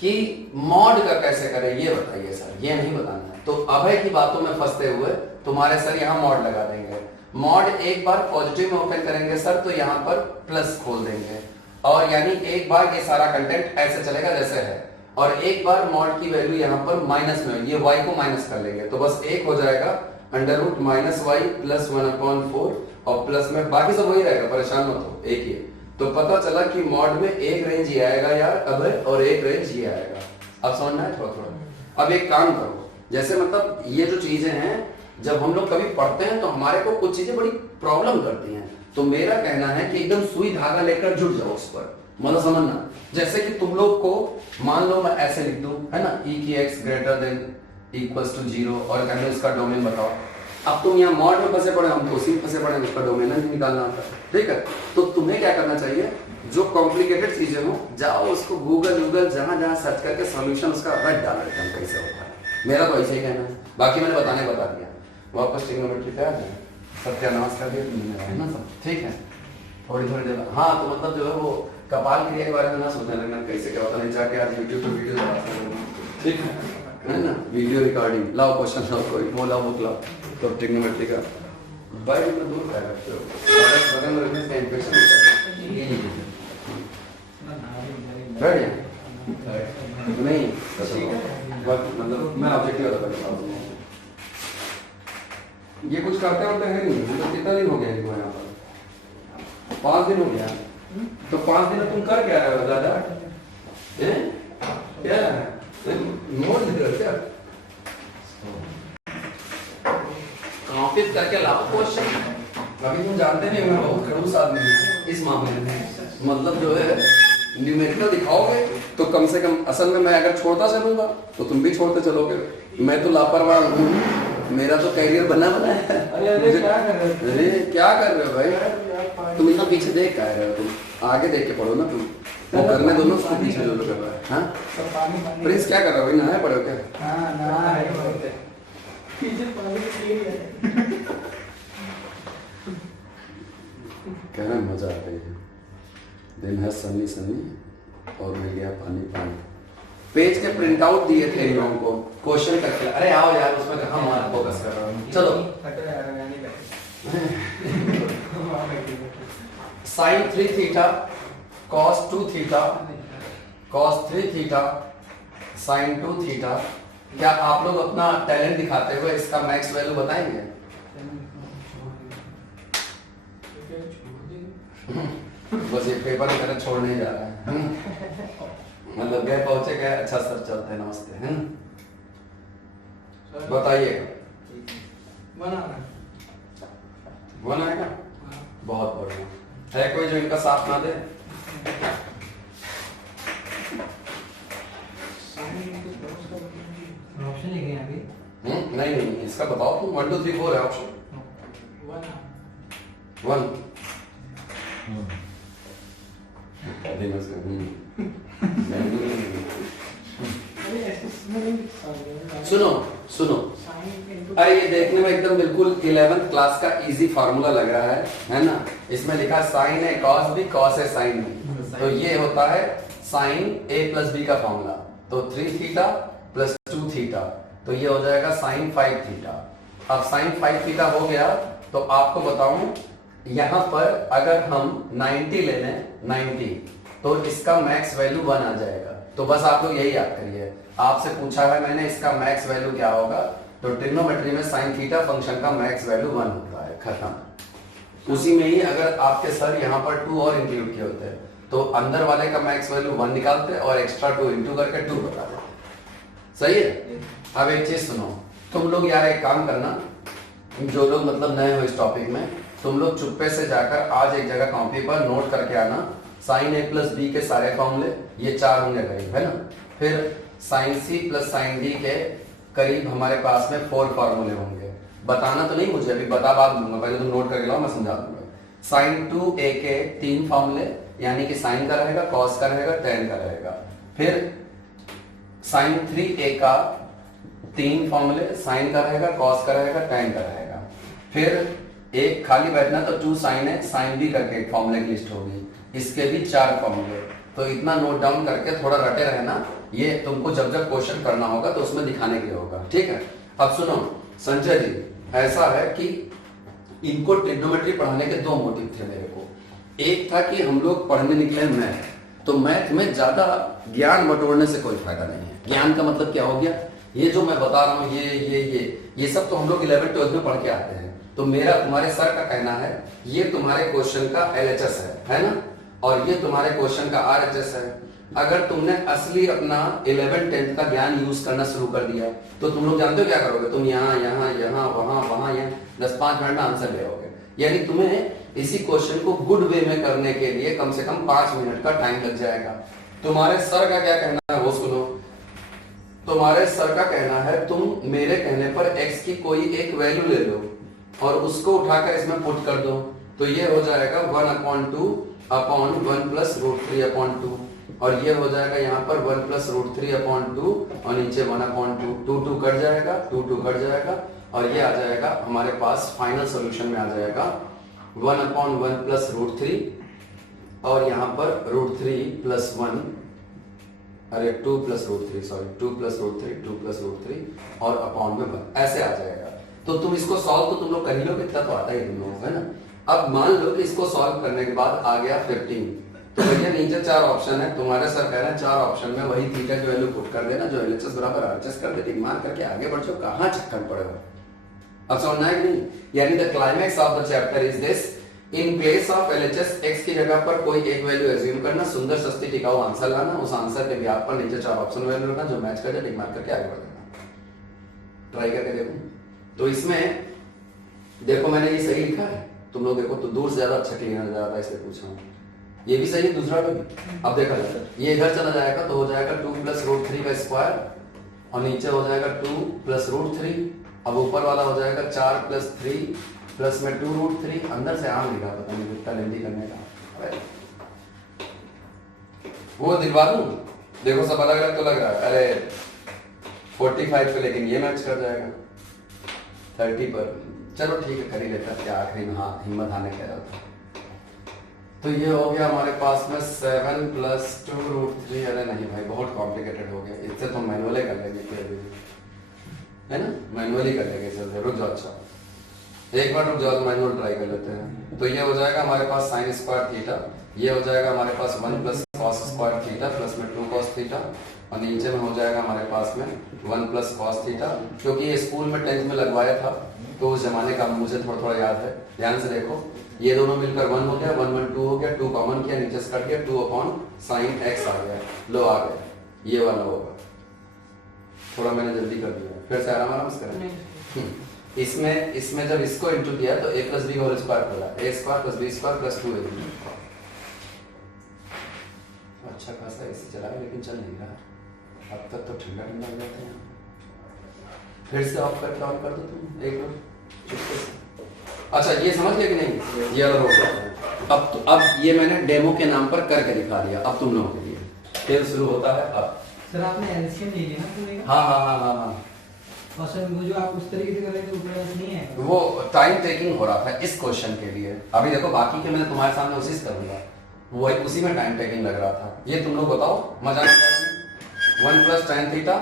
कि मॉड का कैसे करें ये बताइए सर, ये नहीं बताना है। तो अभय की बातों में फंसते हुए तुम्हारे सर यहाँ मॉड लगा देंगे। मॉड एक बार पॉजिटिव में ओपन करेंगे सर, तो यहाँ पर प्लस खोल देंगे, और यानी एक बार ये सारा कंटेंट ऐसे चलेगा जैसे है, और एक बार मॉड की वैल्यू यहाँ पर माइनस में, ये y को माइनस कर लेंगे तो बस एक हो जाएगा under root minus y plus 1/4 और प्लस में बाकी सब वही रहेगा, परेशान मत हो, एक ही है। तो पता चला कि मॉड में एक रेंज ये आएगा यार अब, और एक रेंज ये आएगा। अब समझना है थोड़ा थोड़ा। अब एक काम करो, जैसे मतलब ये जो चीजें हैं जब हम लोग कभी पढ़ते हैं तो हमारे को कुछ चीजें बड़ी प्रॉब्लम करती हैं, तो मेरा कहना है कि एकदम सुई धागा लेकर जुट जाओ उस पर, मतलब समझना। जैसे कि तुम लोग को मान लो मैं ऐसे लिख दूं, है ना, e की x greater than equals to 0 और कहने उसका डोमेन बताओ। अब तुम यहाँ मॉड में फंसे पड़े, हम तो उसी में फंसे पड़े, उसका डोमेन नहीं निकालना होता, ठीक है। तो तुम्हें क्या करना चाहिए, जो कॉम्प्लिकेटेड चीजें हो जाओ उसको गूगल जहां सर्च करके सॉल्यूशन उसका रट डालो एकदम कैसे होता है। मेरा तो ऐसे ही कहना है, बाकी मैंने बता दिया। वापस ट्रिग्नोमेट्री पे आ जाए, सत्यानाश कर दिया तुमने, है ना सब ठीक है। थोड़ी देर हाँ, तो मतलब जो है वो कपाल क्रिया के बारे में ना सोचने लगना कैसे क्या होता है, जाके आज यूट्यूब पे वीडियो ठीक है ना, वीडियो रिकॉर्डिंग लाओ, क्वेश्चन लाओ, कोई वो लाओ, बुक लाओ, तो ट्रिग्नोमेट्री का बाय में दूर कर रखते हो, बगल में रखने से इन्फेक्शन होता है नहीं, मतलब मैं ऑब्जेक्टिव बता रहा हूँ। ये कुछ करते होते हैं नहीं, तो कितना दिन हो गया इनको यहाँ पर? 5 दिन हो गया। तो 5 दिन तुम कर क्या रहे हो दादा? क्या नोट लिख रहे क्या? कॉपी करके लाओ क्वेश्चन। अभी तुम जानते नहीं, मैं बहुत खड़ूस आदमी हूँ इस मामले में। मतलब जो है न्यूमेरिकल दिखाओगे तो कम से कम, असल में मैं अगर छोड़ता चलूंगा तो तुम भी छोड़ते चलोगे। मैं तो लापरवाह हूँ, मेरा तो करियर बना है। अरे क्या कर रहे हो भाई? तुम इतना पीछे देख क्या रहे हो? तुम आगे देख के पढ़ो ना, तुम वो करने दो ना उसको पीछे जो कर रहा है। हाँ प्रिंस क्या कर रहा है भाई, नहाए पड़े हो क्या? कहना मजा आ गई है, दिन है सनी और मिल गया पानी। पेज के प्रिंट आउट दिए थे इन लोगों को, क्वेश्चन करके, अरे आओ यार उसमें कहाँ हमारा फोकस कर रहा हूँ। चलो sine 3 theta cos 2 theta cos 3 theta sine 2 theta. क्या आप लोग अपना टैलेंट दिखाते हुए इसका मैक्स वैल्यू बताएंगे? बस ये पेपर की तरह छोड़ने जा रहा है। मतलब गए पहुंचे गए, अच्छा सर चलते हैं, नमस्ते हैं, बताइए। बनाएगा, बहुत बढ़िया है। कोई जो इनका साथ ना दे? ऑप्शन लिखे हैं अभी? नहीं, इसका बताओ तुम। 1 2 3 4 है ऑप्शन। 1 सुनो, अरे ये देखने में एकदम बिल्कुल 11th क्लास का इजी फार्मूला लग रहा है ना। इसमें लिखा साइन है कॉस बी, कॉस है साइन बी, तो ये होता है साइन a प्लस बी का फॉर्मूला। तो 3 थीटा प्लस 2 थीटा, तो ये हो जाएगा साइन 5 थीटा। अब साइन 5 थीटा हो गया, तो आपको बताऊं यहां पर अगर हम 90 ले लें, 90, तो इसका मैक्स वैल्यू 1 आ जाएगा। तो बस आप लोग यही याद करिए, आपसे पूछा है मैंने इसका मैक्स वैल्यू क्या होगा, तो ट्रिग्नोमेट्री में साइन थीटा फंक्शन का मैक्स वैल्यू 1 होता है, खत्म। उसी में ही अगर आपके सर यहाँ पर 2 और इंक्लूड किए होते हैं तो अंदर वाले का मैक्स वैल्यू 1 निकालते और एक्स्ट्रा 2 इंटू करके 2 बता देते। सही है। अब एक चीज सुनो, तुम लोग यार एक काम करना, जो लोग मतलब नए हो इस टॉपिक में, तुम लोग चुप्पे से जाकर आज एक जगह कॉपी पर नोट करके आना साइन a प्लस बी के सारे फॉर्मूले, ये 4 होंगे करीब, है ना। फिर sine c plus sine d के करीब हमारे पास में 4 फॉर्मूले होंगे। बताना तो नहीं मुझे, अभी बता बाद दूंगा, पहले तुम नोट करके लाओ, मैं समझा दूंगा। साइन 2a के 3 फॉर्मूले, यानी कि साइन का रहेगा, कॉस का रहेगा, टेन का रहेगा। फिर साइन 3a का 3 फॉर्मूले, साइन का रहेगा, कॉस का रहेगा, टेन का रहेगा। फिर एक खाली बैठना तो 2 साइन है, साइन b करके एक फॉर्मूले की लिस्ट होगी, इसके भी 4 फॉर्मूले। तो इतना नोट डाउन करके थोड़ा रटे रहना, ये तुमको जब जब क्वेश्चन करना होगा तो उसमें दिखाने के होगा, ठीक है। अब सुनो संजय जी, ऐसा है कि इनको ट्रिग्नोमेट्री पढ़ाने के 2 मोटिव थे मेरे को। एक था कि हम लोग पढ़ने निकले मैथ, तो मैथ में ज्यादा ज्ञान बटोरने से कोई फायदा नहीं है। ज्ञान का मतलब क्या हो गया, ये जो मैं बता रहा हूँ ये सब तो हम लोग 11th 12th में पढ़ के आते हैं। तो मेरा तुम्हारे सर का कहना है ये तुम्हारे क्वेश्चन का LHS है ना, और ये तुम्हारे क्वेश्चन का RHS है। अगर तुमने असली अपना 11th 10th का ज्ञान यूज करना शुरू कर दिया तो तुम लोग जानते हो क्या करोगे, तुम यहाँ यहाँ यहाँ वहां वहां यहाँ 10-5 मिनट में आंसर ले आओगे। यानी तुम्हें इसी क्वेश्चन को गुड वे में करने के लिए कम से कम 5 मिनट का टाइम लग जाएगा। तुम्हारे सर का क्या कहना है वो सुनो। तुम्हारे सर का कहना है तुम मेरे कहने पर x की कोई एक वैल्यू ले लो और उसको उठाकर इसमें पुट कर दो, तो ये हो जाएगा 1/2 अपॉन 1 प्लस रूट 3 अपॉन 2, और ये हो जाएगा यहाँ पर 1 प्लस रूट 3 अपॉन 2 और नीचे 1/2, 2 कट जाएगा, 2 कट जाएगा, और ये आ जाएगा हमारे पास फाइनल सोल्यूशन में आ जाएगा 1/1 प्लस रूट 3 और यहाँ पर रूट 3 प्लस 1, अरे 2 plus root 3 sorry 2 plus root 3 2 plus root 3 और अपॉन में 1 ऐसे आ जाएगा। तो तुम इसको सॉल्व तो तुम लोग कर ही लो, इतना तो आता ही तुम लोगों को है ना। अब मान लो कि इसको सॉल्व करने के बाद आ गया 15, तो भैया नीचे 4 ऑप्शन है, तुम्हारे सर कह रहे हैं 4 ऑप्शन में वही थीटा की वैल्यू पुट कर देना जो LHS बराबर RHS कर दे, टिक मार करके आगे बढ़ जाओ, कहां चक्कर पड़ेगा। अब समझना है कि नहीं, यानी the climax of the chapter is this, in place of LHS x की जगह पर कोई एक वैल्यू एज्यूम करना, सुंदर सस्ती टिकाऊ आंसर लाना, उस आंसर के ब्याज पर नीचे 4 ऑप्शन वैल्यू रखना, जो मैच कर जाए टिक मार करके आगे बढ़ जाना। ट्राई करके देखो। तो इसमें देखो मैंने ये सही लिखा है, तुम लोग देखो तो दूर से ज्यादा अच्छा क्लियर नजर आता है, इसलिए पूछ रहा हूँ। ये भी सही है, दूसरा भी। अब देखा जाए ये इधर चला जाएगा तो हो जाएगा 2 प्लस रूट 3 का स्क्वायर और नीचे हो जाएगा 2 प्लस रूट 3, अब ऊपर वाला हो जाएगा 4 प्लस 3 प्लस में 2 रूट 3, अंदर से आम लिखा, पता नहीं कितना लेंदी करने का, वो दिलवा दूं। देखो सब अलग अलग तो लग रहा है, अरे 45 पे लेकिन ये मैच कर जाएगा 30 पर, चलो ठीक है कर ही लेता, क्या आखिरी में हाँ हिम्मत आने कह रहा था। तो ये हो गया हमारे पास में 7 प्लस 2 रूट 3, अरे नहीं भाई बहुत कॉम्प्लिकेटेड हो गया, इससे तो मैनुअली कर लेंगे है ना, मैनुअली कर लेंगे। चल रुक जाओ, अच्छा एक बार रुक जाओ, मैनुअल ट्राई कर लेते हैं। तो ये हो जाएगा हमारे पास साइन स्क्वायर थीटा, ये हो जाएगा हमारे पास 1 plus cos square theta plus में 2 कॉस थीटा, और नीचे में हो जाएगा हमारे पास में 1 प्लस कॉस थीटा, क्योंकि ये स्कूल में 10th में लगवाया था तो उस जमाने का मुझे थोड़ा थोड़ा याद है। ध्यान से देखो, ये दोनों मिलकर 1 हो गया, 1 1 2 हो गया, 2 का 1 किया, नीचे से कट गया, 2 अपॉन साइन x आ गया, लो आ गया, ये वाला होगा। थोड़ा मैंने जल्दी कर दिया, फिर से आराम आराम से करें। इसमें जब इसको इंटू किया तो a plus b whole square खुला, a square plus b square plus 2ab। अच्छा खासा ऐसे चला है लेकिन चल नहीं रहा, अब तक तो ठंडा ठंडा हो जाता है। फिर से ऑफ करके ऑन कर दो तुम एक बार चुपके से। अच्छा ये समझ गए कि नहीं, ये वाला हो गया। अब ये मैंने डेमो के नाम पर करके दिखा दिया, अब तुम लोगों के लिए खेल शुरू होता है। अब सर आपने एलसीएम ले लिया ना पूरे का? हाँ। और सर वो जो आप उस तरीके से कर रहे थे ऊपर बस नहीं है, वो टाइम टेकिंग हो रहा था इस क्वेश्चन के लिए। अभी देखो बाकी के मैं तुम्हारे सामने उसी से करूंगा, वो उसी में टाइम टेकिंग लग रहा था। ये तुम लोग बताओ मजा नहीं। 1 plus tan theta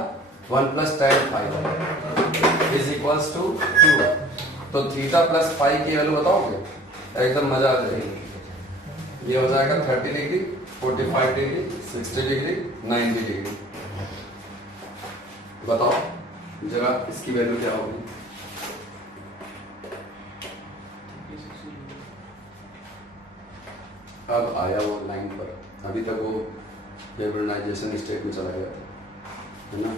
1 plus tan five is equals to 2, तो थीटा प्लस फाइव की वैल्यू बताओगे, एकदम मजा आ जाएगी। ये हो जाएगा 30 डिग्री 45 डिग्री 60 डिग्री 90 डिग्री। बताओ जरा इसकी वैल्यू क्या होगी। अब आया वो लाइन पर, अभी तक वो फेवरेटाइजेशन स्टेट में चला गया था, है ना।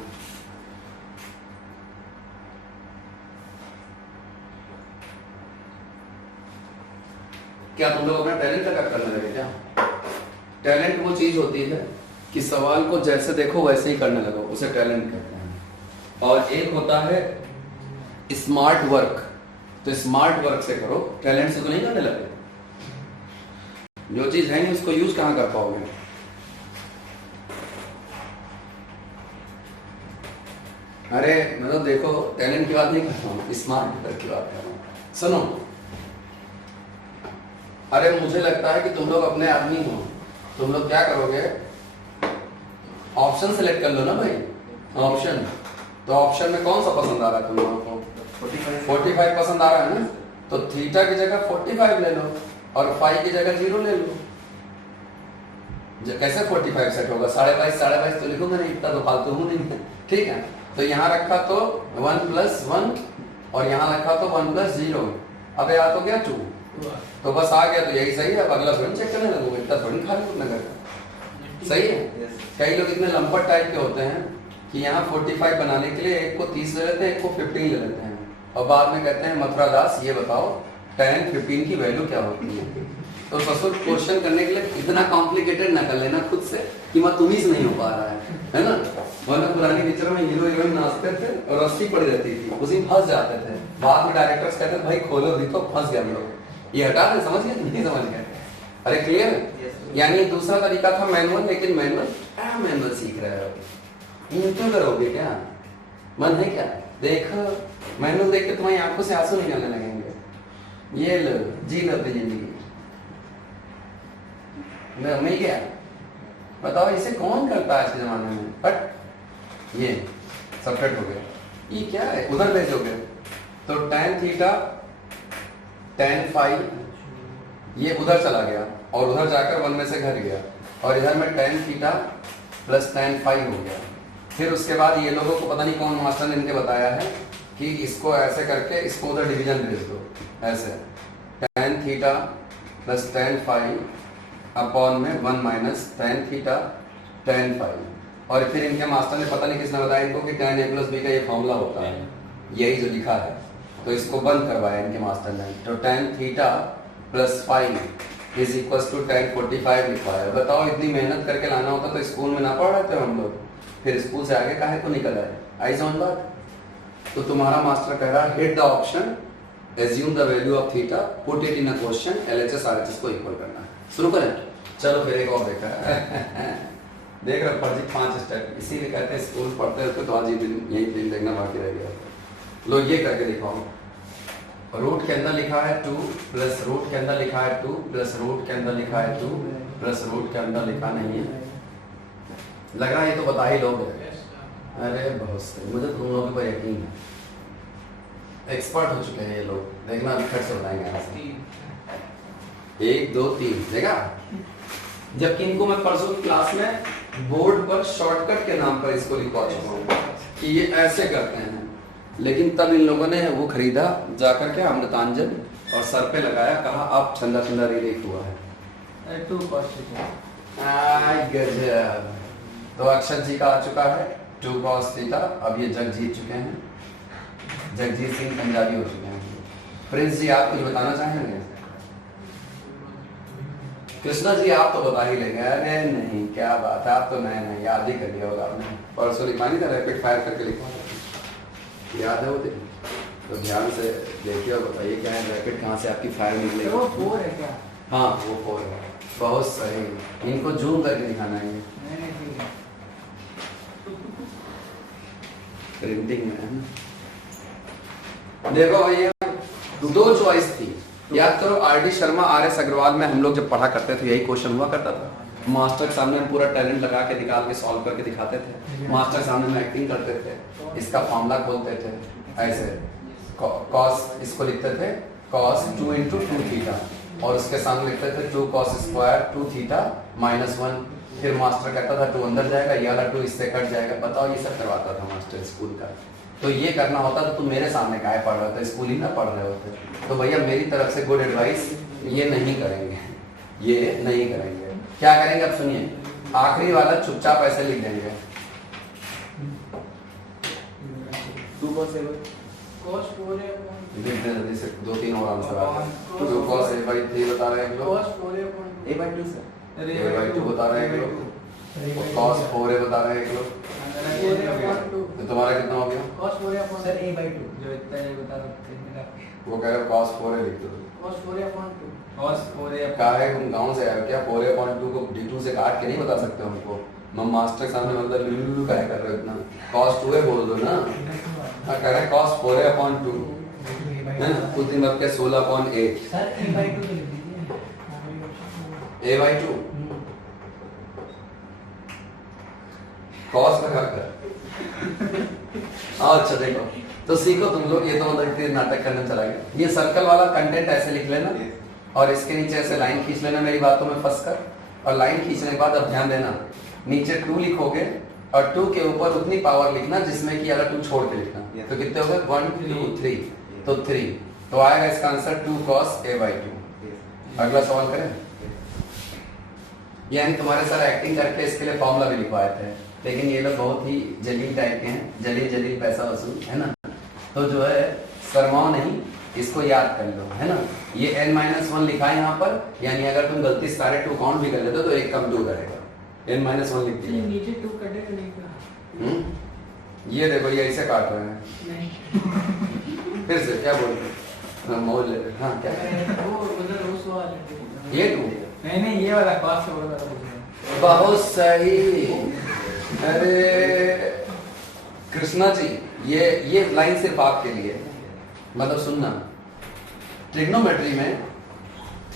क्या तुम लोग अपना टैलेंट लगा करने लगे क्या? टैलेंट वो चीज होती है कि सवाल को जैसे देखो वैसे ही करने लगो, उसे टैलेंट कहते हैं। और एक होता है स्मार्ट वर्क, तो स्मार्ट वर्क से करो, टैलेंट से तो नहीं करने लगे। जो चीज है नहीं उसको यूज कहां कर पाओगे। अरे मतलब देखो टैलेंट की बात नहीं कर रहा हूँ, स्मार्ट वर्क की बात कर रहा हूँ। सुनो, अरे मुझे लगता है कि तुम लोग अपने आदमी हो, तुम लोग क्या करोगे, ऑप्शन सेलेक्ट कर लो ना भाई, ऑप्शन। तो ऑप्शन में कौन सा पसंद आ रहा है तुम लोगों को? 45 पसंद आ रहा है ना, तो थीटा की जगह 45 ले लो, और फाइव की जगह 0 ले लो। कैसे 45 सेट होगा? 22.5 तो लिखूंगा नहीं, इतना तो फालतू हूं नहीं, ठीक है। तो यहाँ रखा तो 1 + 1 और यहाँ रखा तो 1 + 0। अब यहाँ तो क्या 2, तो बस आ गया, तो यही सही है। अब अगला थोड़ी चेक करने लगूंगा, इतना थोड़ी खाली अपने घर का, सही है। कई लोग इतने लंपट टाइप के होते हैं कि यहाँ 45 बनाने के लिए एक को 30 ले लेते हैं, एक को 15 ले लेते हैं, और बाद में कहते हैं मथुरा दास ये बताओ tan 15 की वैल्यू क्या होती है। तो ससुर क्वेश्चन करने के लिए इतना कॉम्प्लिकेटेड ना कर लेना खुद से कि मैं तुम्ही से नहीं हो पा रहा है ना। वरना पुरानी पिक्चरों में हीरो हीरोइन नाचते थे और रस्सी पड़ी रहती थी, उसी में फंस जाते थे। बाद में डायरेक्टर्स कहते थे भाई खोलो भी, तो फंस गए हम लोग, ये हटा दे, समझ गए नहीं समझ गए? अरे क्लियर है? यानी दूसरा तरीका था मैनुअल, लेकिन मैनुअल सीख रहे हो, यूं करोगे क्या? मन है क्या? देखो मैनुअल देख के तुम्हारी आंखों से आंसू निकलने लगेंगे। ये लो जी लो अपनी जिंदगी, मिल गया। बताओ इसे कौन करता है आज के जमाने में? बट ये सबसेट हो गया, ये क्या है? उधर भेजोगे तो tan थीटा tan फाइव ये उधर चला गया और उधर जाकर 1 में से घट गया, और इधर में tan थीटा + tan फाइव हो गया। फिर उसके बाद ये लोगों को पता नहीं कौन मास्टर ने इनके बताया है कि इसको ऐसे करके इसको उधर डिवीजन भेज दो, ऐसे tan theta + tan five upon में 1 - tan थीटा tan फाइव। और फिर इनके मास्टर ने पता नहीं किसने बताया इनको कि tan a + b का ये फॉर्मूला होता है, यही जो लिखा है, तो इसको बंद करवाया इनके मास्टर ने। तो tan थीटा + 5 = tan 45 लिखवाया। बताओ इतनी मेहनत करके लाना होता तो स्कूल में ना पढ़ रहे थे हम लोग, फिर स्कूल से आगे काहे को निकल आए? आई समझ बात? तो तुम्हारा मास्टर कह रहा है hit the option, assume the value of theta, put it in a question, LHS RHS को इक्वल करना है। शुरू करें? चलो फिर एक और देखा देख रहे फर्जी 5 स्टेप, इसीलिए कहते हैं स्कूल पढ़ते रहते तो आज ये दिन यही दिन देखना बाकी रह गया। लो ये करके दिखाओ। रूट के अंदर लिखा है 2 + रूट के अंदर लिखा है 2 + रूट के अंदर लिखा है 2 + रूट के अंदर लिखा नहीं है। लग रहा है ये तो बता ही लोगे। अरे बहुत सही, मुझे तुम लोगों पर यकीन है, एक्सपर्ट हो चुके हैं ये लोग। देखना फिर से बताएंगे यहाँ से 1 2 3 देखा। जबकि इनको मैं परसों की क्लास में बोर्ड पर शॉर्टकट के नाम पर इसको लिखवा चुका हूँ कि ये ऐसे करते हैं, लेकिन तब इन लोगों ने वो खरीदा जाकर के अमृतांजन और सर पे लगाया, कहा अब ठंडा ठंडा रिलीफ हुआ है। 2 cos गजब। तो अक्षत जी का आ चुका है 2 cos थीटा। अब ये जग जीत चुके हैं, जगजीत सिंह पंजाबी हो चुके हैं। प्रिंस जी आप कुछ बताना चाहेंगे? कृष्णा जी आप तो बता ही लेंगे। अरे नहीं क्या बात है, आप तो नए नए याद ही कर लिया होगा आपने, परसों लिखवा नहीं था रैपिड फायर करके लिखवा था, याद है वो दिन? तो ध्यान से देखिए और बताइए क्या है रैपिड, कहाँ से आपकी फायर निकलेगी। वो 4 है क्या? हाँ वो 4 है, बहुत सही। इनको जूम करके दिखाना है ये प्रिंटिंग में है ना। देखो भैया 2 चॉइस थी, याद करो RD शर्मा RS अग्रवाल में हम लोग जब पढ़ा करते थे यही क्वेश्चन हुआ करता था। मास्टर के सामने हम पूरा टैलेंट लगा के निकाल के सॉल्व करके दिखाते थे, मास्टर के सामने में एक्टिंग करते थे, इसका फॉर्मूला खोलते थे ऐसे, कॉस इसको लिखते थे cos 2 × 2 थीटा, और उसके सामने लिखते थे 2 cos स्क्वायर 2 थीटा -1। फिर मास्टर कहता था 2 अंदर जाएगा, ये वाला 2 इससे कट जाएगा। बताओ ये सब करवाता था मास्टर स्कूल का। तो ये करना होता तो तुम मेरे सामने काहे पढ़ रहे होते, स्कूल ही ना पढ़ रहे होते। तो भैया मेरी तरफ से गुड एडवाइस, ये नहीं करेंगे, ये नहीं करेंगे। क्या करेंगे अब सुनिए, आखिरी वाला चुपचाप ऐसे लिख देंगे 2 cos cos 4 है लिख दे जल्दी से, 2-3 और आंसर आ गए। 2 cos a/3 बता रहे हैं लोग, cos 4 है a/2 सर, a/2 बता रहे हैं लोग, cos 4a बता रहे हैं लोग। तो तुम्हारा कितना हो गया? cos 4 है सर a/2 जो इतना ये बता रहे थे। वो कह रहे हो cos 4a लिख दो। cos 4 है 2 cos 4a कहा है तुम गांव से आए हो क्या? 4a/2 को d2 से काट के नहीं बता सकते हमको। मैं मास्टर के सामने मतलब लुलु काहे कर रहे हो इतना? cos 2a बोल दो ना। हाँ कह रहे हैं cos 4a/2 है ना, उस दिन आपके 16/8 सर a/2 तो लिख दीजिए, a/2 cos लगा कर। अच्छा देखो तो सीखो तुम लोग, ये तो मतलब नाटक करने चला गया। ये सर्कल वाला कंटेंट ऐसे लिख लेना, और इसके नीचे ऐसे लाइन खींच लेना मेरी बातों में फंस कर, और लाइन खींचने के बाद अब ध्यान देना, नीचे 2 लिखोगे और 2 के ऊपर उतनी पावर लिखना जिसमें कि अगर 2 छोड़ के लिखना, तो कितने हो गए 1 2 3, तो 3, तो आएगा इसका आंसर 2 cos a/2। अगला सवाल करें। यानी तुम्हारे सर एक्टिंग करके इसके लिए फॉर्मूला भी लिखवाए थे, लेकिन ये लोग बहुत ही जलील टाइप के हैं, जलील पैसा वसूल, है ना। तो जो है शर्माओ नहीं, इसको याद कर लो, है ना। ये n-1 लिखा है यहाँ पर, यानी अगर तुम गलती से सारे 2 काउंट भी कर लेते तो एक कम 2 रहेगा, n-1 लिख दिया। नीचे 2 कटेगा नहीं का। ये देखो ये ऐसे काट रहे हैं, नहीं फिर से क्या बोल रहे हैं, मोड़ ले रहे, हाँ क्या वो मतलब उस वाले ये 2, नहीं ये वाला कॉस्ट से बोल रहा था। बहुत सही। अरे कृष्णा जी, ये लाइन सिर्फ आपके लिए, मतलब सुनना, ट्रिग्नोमेट्री में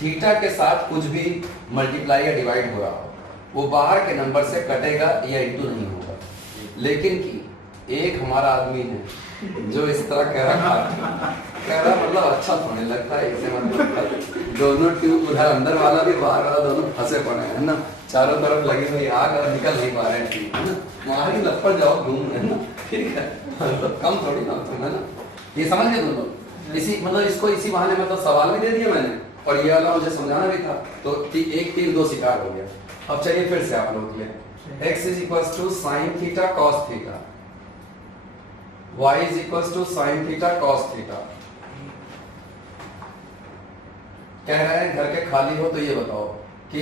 थीटा के साथ कुछ भी मल्टीप्लाई या डिवाइड हो रहा हो, वो बाहर के नंबर से कटेगा या इंटू नहीं होगा। लेकिन कि एक हमारा आदमी है जो इस तरह कह रहा मतलब अच्छा होने लगता है, इसे मतलब दोनों ट्यूब, उधर अंदर वाला भी बाहर वाला दोनों फंसे पड़े हैं, है ना, चारों तरफ लगी हुई आग और निकल नहीं पा रहे हैं, ठीक है ना, वहां ही लपट जाओ घूम, है ना, ठीक है, मतलब कम थोड़ी ना तुम, है ना। ये समझ गए तुम लोग, इसी मतलब इसको इसी बहाने मतलब सवाल भी दे दिया मैंने, और ये वाला मुझे समझाना भी था, तो 1 3 2 शिकार हो गया। अब चलिए फिर से आप लोग के लिए, x is equals to sin theta cos theta, y is equals to sin theta cos theta। कह रहे हैं घर के खाली हो तो ये बताओ कि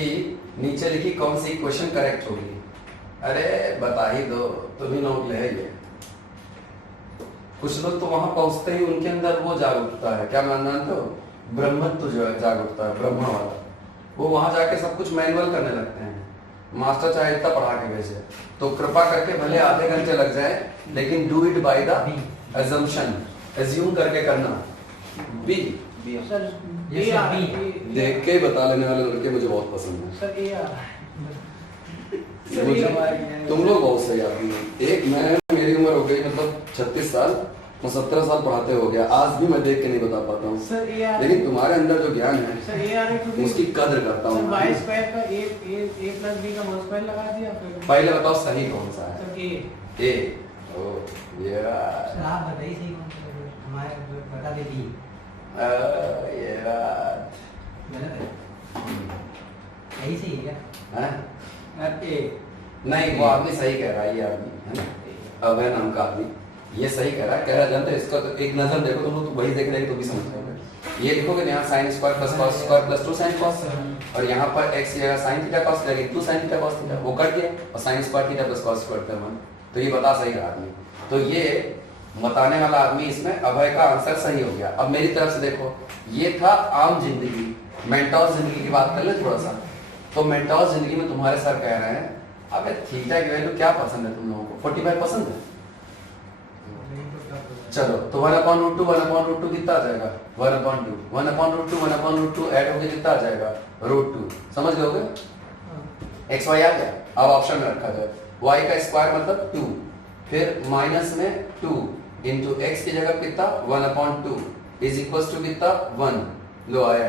नीचे लिखी कौन सी इक्वेशन करेक्ट होगी। अरे बता ही दो, तुम ही नोट ले ये। कुछ लोग तो वहां पहुंचते ही उनके अंदर वो जाग उठता है, क्या मानना तो ब्रह्मत्व जो है जाग उठता है, ब्रह्म वाला, वो वहां जाके सब कुछ मैनुअल करने लगते हैं। मास्टर चाहे इतना पढ़ा के भेजे, तो कृपा करके भले आधे घंटे लग जाए, लेकिन do it by the assumption, assume करके करना। बी सर ये ये आ सभी देख के बता लेने वाले लड़के मुझे बहुत पसंद है। सर ये आ मुझे तुम लोग बहुत सही आदमी हो। एक मैं, मेरी उम्र हो गई मतलब 36 साल, मैं 17 साल पढ़ाते हो गया, आज भी मैं देख के नहीं बता पाता हूँ, सर ये लेकिन तुम्हारे अंदर जो ज्ञान है सर ये आ रही उसकी कद्र करता सर हूँ। y स्क्वायर का a प्लस b का होल स्क्वायर लगा दिया फिर पहले बताओ सही कौन सा है। सर a ए ओ यार, सर आप बताइए सही कौन सा है, हमारे बता देती यार गलत है, सही सही है क्या? हैं? ए नहीं वो आदमी सही कह रहा है, ये आदमी है ना, अभय नाम का आदमी ये सही कह रहा है, कह रहा जानते हो इसका तो एक नजर देखो तुम लोग, तो वही देख रहे तो भी समझ जाओगे। ये लिखोगे यहाँ sin square plus cos square plus 2 sin cos, और यहाँ पर x की जगह sin थीटा cos लगेगी 2 sin थीटा cos थीटा, वो कट गया, और sin square theta plus cos square theta 1, तो ये बता सही रहा आदमी। तो ये बताने वाला आदमी इसमें अभय का आंसर सही हो गया। अब मेरी तरफ से देखो, ये था आम जिंदगी, मेंटोस जिंदगी की बात कर ले थोड़ा सा। तो मेंटोस जिंदगी में तुम्हारे सर कह रहे हैं अबे थीटा की वैल्यू क्या पसंद है तुम लोगों को, 45 पसंद है। चलो तो 1/√2 1/√2 कितना आ जाएगा 1/2, 1/√2 1/√2 ऐड होके कितना आ जाएगा √2, समझ गए x y आ गया। अब ऑप्शन में रखा जाए y का स्क्वायर मतलब 2, फिर माइनस में 2 इंटू x की जगह कितना 1/2 इज इक्वल टू कितना 1, लो आया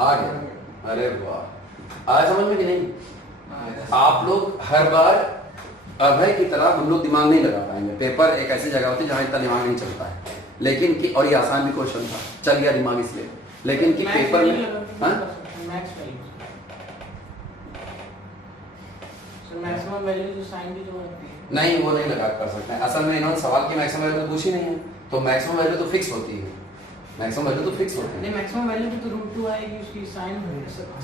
आ गया। अरे वाह, आया समझ में कि नहीं? आप लोग हर बार अभय की तरह हम लोग दिमाग नहीं लगा पाएंगे, पेपर एक ऐसी जगह होती है जहाँ इतना दिमाग नहीं चलता है, लेकिन कि और ये आसान भी क्वेश्चन था, चल गया दिमाग इसलिए, लेकिन कि पेपर में मैक्सिमम वैल्यू जो साइन की जो होती है नहीं वो नहीं लगा कर सकते हैं। असल में इन्होंने सवाल की मैक्सिमम वैल्यू पूछी नहीं है, तो मैक्सिमम वैल्यू तो फिक्स होती है, मैक्सिमम वैल्यू तो फिक्स होती है। नहीं मैक्सिमम वैल्यू भी तो √2 आएगी उसकी,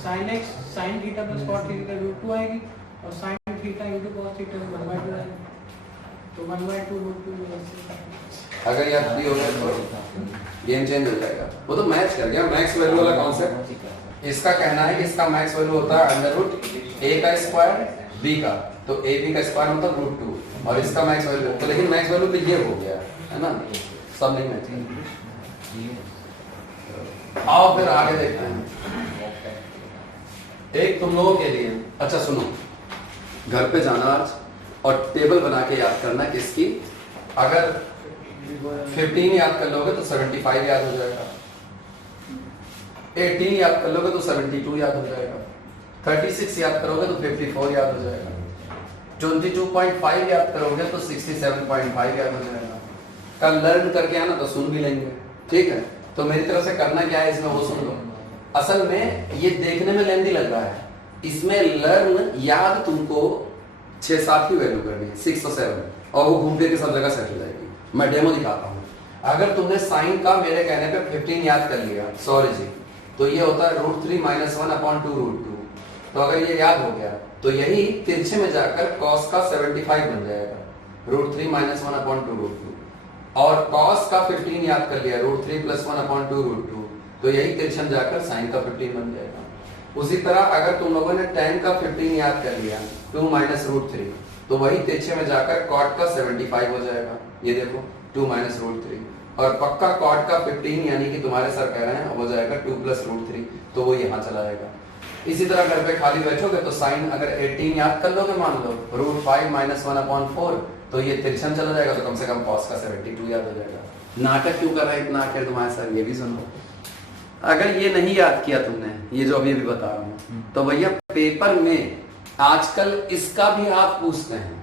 sin x sin theta plus cos theta का √2 आएगी, और sin theta into cos theta 1/2 आएगी, तो 1/2 √2। अगर यार फ्री हो गया तो गेम चेंज हो जाएगा, वो तो मैच कर गया, मैक्स वैल्यू वाला कॉन्सेप्ट। इसका कहना है कि इसका मैक्स वैल्यू होता है √a का स्क्वायर b का, तो ab का स्क्वायर मतलब √2, और इसका मैक्स वैल्यू तो, लेकिन मैक्स वैल्यू तो ये हो गया है ना, सब नहीं मैच। आओ फिर आगे देखते हैं। एक तुम लोगों के लिए, अच्छा सुनो, घर पे जाना आज और टेबल बना के याद करना किसकी, अगर 15 याद कर लोगे तो 75 याद हो जाएगा, 18 याद कर लोगे तो 72 याद हो जाएगा, 36 याद करोगे तो 54 याद हो जाएगा, 22.5 याद करोगे तो 67.5 याद हो जाएगा। कल लर्न करके आना तो सुन भी लेंगे, ठीक है। तो मेरी तरफ से करना क्या है इसमें वो सुन लो। असल में ये देखने में लेंदी लग रहा है, इसमें लर्न याद तुमको 6-7 की वैल्यू करनी है, 6 और 7, और वो घूम फिर के सब जगह सेट हो जाएगी। मैं डेमो दिखाता हूँ। अगर तुमने साइन का मेरे कहने पे 15 याद कर लिया, सॉरी जी, तो ये होता है √3 - 1/2√2। तो अगर ये याद हो गया तो यही तिरछे में जाकर cos का 75 बन जाएगा, √3 - 1/2√2। और cos का 15 याद कर लिया, √3 + 1/2√2, तो यही तिरछे में जाकर sin का 15 बन जाएगा। उसी तरह अगर तुम लोगों ने tan का 15 याद कर लिया, 2 - √3, तो वही तिरछे में जाकर cot का 75 हो जाएगा। ये देखो 2 - √3, और पक्का cot का 15 यानी कि तुम्हारे सर कह रहे हैं हो जाएगा 2 + √3, तो वो यहाँ चला जाएगा। इसी तरह घर पे खाली बैठोगे तो साइन अगर 18 याद कर लोगे, मान लो √5 - 1/4, तो ये तिरछन चला जाएगा, तो कम से कम cos का 72 याद हो जाएगा। नाटक क्यों कर रहा है इतना आखिर तुम्हारे सर, ये भी सुनो। अगर ये नहीं याद किया तुमने, ये जो अभी बता रहा हूँ, तो भैया पेपर में आजकल इसका भी आप पूछते हैं।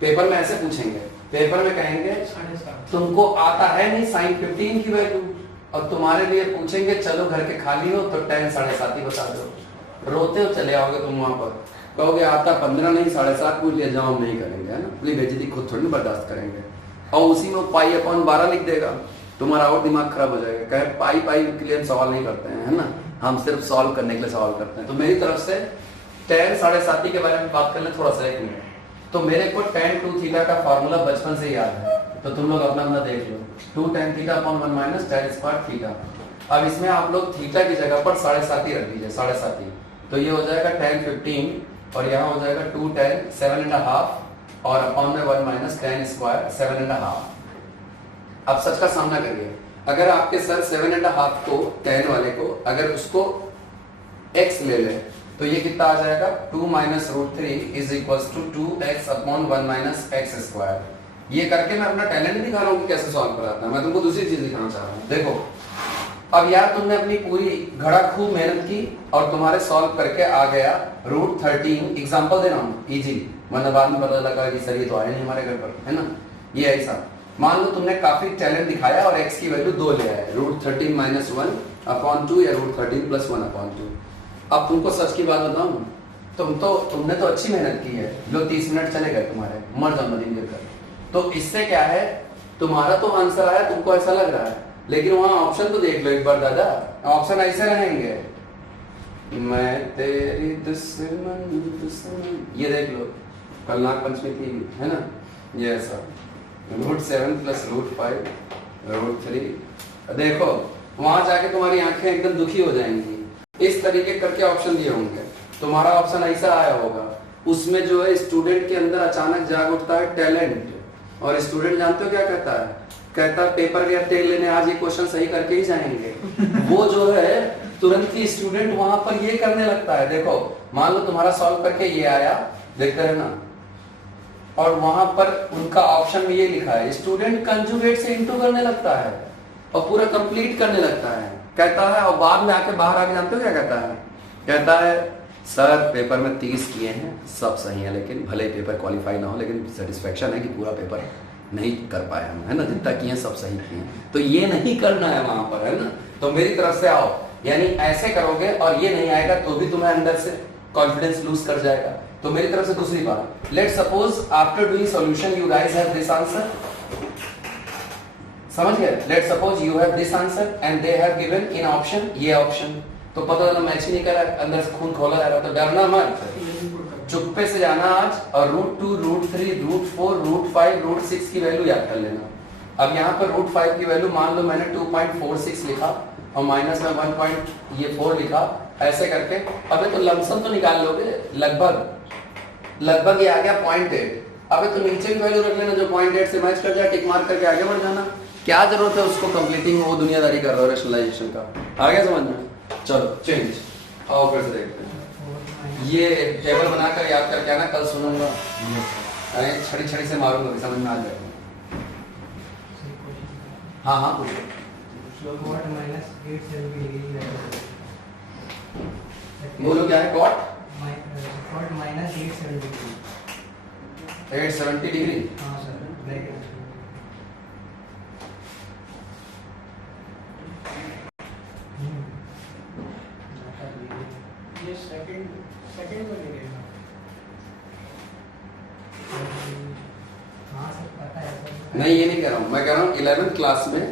पेपर में ऐसे पूछेंगे, पेपर में कहेंगे 7.5 तुमको आता है नहीं sin 15 की वैल्यू, और तुम्हारे लिए पूछेंगे चलो घर के खाली हो तो tan 7.5 ही बता दो। रोते हो चले आओगे तुम वहां पर, कहोगे आता 15 नहीं 7.5 पूछ लिया, जवाब नहीं करेंगे, है ना। अपनी बेइज्जती खुद थोड़ी बर्दाश्त करेंगे। और उसी में π/12 लिख देगा, तुम्हारा और दिमाग खराब हो जाएगा। कहे पाई के लिए हम सवाल नहीं करते हैं, है ना, हम सिर्फ सॉल्व करने के लिए सवाल करते हैं। तो मेरी तरफ से tan 7.5 के बारे में बात कर ले थोड़ा सा, 1 मिनट। तो मेरे को tan 2θ का फॉर्मूला बचपन से याद है, तो तुम लोग अपना अपना देख लो, 2 tan θ/1 - tan square θ। अब इसमें आप लोग थीटा की जगह पर 7.5 ही रख दीजिए, 7.5, तो ये हो जाएगा tan 15, और यहाँ हो जाएगा 2 tan 7.5, और अपॉन में 1 - tan square 7.5। अब सच का सामना करिए, अगर आपके सर 7.5 को tan वाले को अगर उसको x ले ले, तो ये कितना आ जाएगा, 2 - √3 = 2x/1 - x²। ये करके मैं अपना टैलेंट नहीं दिखा रहा हूँ कि कैसे सॉल्व कराता है, मैं तुमको दूसरी चीज दिखाना चाह रहा हूँ। देखो अब यार तुमने अपनी पूरी घड़ा खूब मेहनत की और तुम्हारे सॉल्व करके आ गया √13। एग्जांपल दे रहा हूँ इजी, वरना बाद में पता लगा कि सर ये तो आया नहीं हमारे घर पर, है ना। ये ऐसा मान लो तुमने काफी टैलेंट दिखाया और x की वैल्यू 2 ले आए, √13 - 1/2 या √13 + 1/2। अब तुमको सच की बात बताऊं, तुमने तो अच्छी मेहनत की है, लो 30 मिनट चले गए तुम्हारे, मर जाओ नदी में गिरकर। तो इससे क्या है, तुम्हारा तो आंसर आया, तुमको ऐसा लग रहा है, लेकिन वहां ऑप्शन तो देख लो एक बार दादा, ऑप्शन ऐसे रहेंगे, मैं तेरी दुश्मन, ये देख लो, कल नाग पंचमी थी, है ना, ये ऐसा √7 + √5 √3। देखो वहां जाके तुम्हारी आंखें एकदम दुखी हो जाएंगी। इस तरीके करके ऑप्शन दिए होंगे, तुम्हारा ऑप्शन ऐसा आया होगा, उसमें जो है स्टूडेंट के अंदर अचानक जाग उठता है टैलेंट, और स्टूडेंट जानते हो क्या कहता है, कहता है पेपर गया तेल लेने, आज ये क्वेश्चन सही करके ही जाएंगे। वो जो है तुरंत ही स्टूडेंट वहां पर ये करने लगता है। देखो मान लो तुम्हारा सॉल्व करके ये आया, देखते है ना, और वहां पर उनका ऑप्शन में ये लिखा है, स्टूडेंट कंजुगेट से इनटू करने लगता है और पूरा कंप्लीट करने लगता है, कहता है, और बाद में आके बाहर आके जानते हो क्या कहता है, कहता है सर पेपर में 30 किए हैं, सब सही है, लेकिन भले पेपर क्वालिफाई ना हो, लेकिन सेटिस्फेक्शन है कि पूरा पेपर नहीं कर पाए हम, है ना, जितना किए सब सही किए। तो ये नहीं करना है वहां पर, है ना। तो मेरी तरफ से आओ, यानी ऐसे करोगे और ये नहीं आएगा तो भी तुम्हें अंदर से कॉन्फिडेंस लूज कर जाएगा। तो मेरी तरफ से दूसरी बात, let suppose after doing solution you guys have this answer, समझ गए, let suppose you have this answer and they have given in option ये ऑप्शन, तो पता चला मैच नहीं कर रहा, अंदर से खून खोला जा रहा, तो डरना मत, चुप्पे से जाना आज और √2 √3 √4 √5 √6 की वैल्यू याद कर लेना। अब यहाँ पर √5 की वैल्यू मान लो मैंने 2.46 लिखा और माइनस में 1.4 लिखा, ऐसे करके अबे तो लमसम तो निकाल लोगे, लगभग ये आ गया 0.8। अबे तो नीचे की वैल्यू रख लेना जो 0.8 से मैच कर जाए, टिक मार्क करके आगे बढ़ जाना। क्या जरूरत है उसको कंप्लीटिंग, वो दुनियादारी कर रहे हो रेशनलाइजेशन का, आगे समझ में। चलो चेंज, आओ फिर से देखते हैं। ये टेबल बनाकर याद करके आना, कल सुनूंगा, अरे छड़ी छड़ी से मारूंगा, समझ में आ जाएगा। हाँ हाँ पूछो। बोलो क्या है कॉट कॉट माइनस 870 870 डिग्री। हाँ सर ब्रैकेट ये सेकंड में लगेगा। हाँ सर पता है सर। नहीं ये नहीं कह रहा हूँ, मैं कह रहा हूँ 11th क्लास में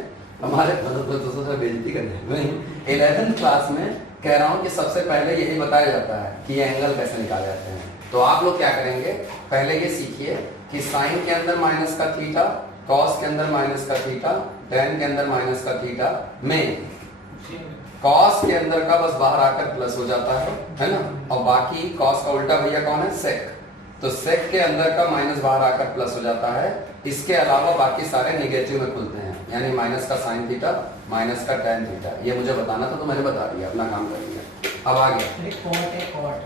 हमारे बेइज्जती करने नहीं 11th क्लास में कह रहा हूँ कि सबसे पहले यही बताया जाता है कि ये एंगल कैसे निकाले जाते हैं। तो आप लोग क्या करेंगे, पहले ये सीखिए कि साइन के अंदर माइनस का थीटा, कॉस के अंदर माइनस का थीटा, टेन के अंदर माइनस का थीटा में कॉस के अंदर का बस बाहर आकर प्लस हो जाता है ना, और बाकी कॉस का उल्टा भैया कौन है, सेक। तो सेक के अंदर का माइनस बाहर आकर प्लस हो जाता है। इसके अलावा बाकी सारे नेगेटिव में खुलते हैं, यानी माइनस का साइन थीटा, माइनस का टेन थीटा। ये मुझे बताना था तो मैंने बता दिया, अपना काम कर दिया। अब आ गया कॉट है कॉट।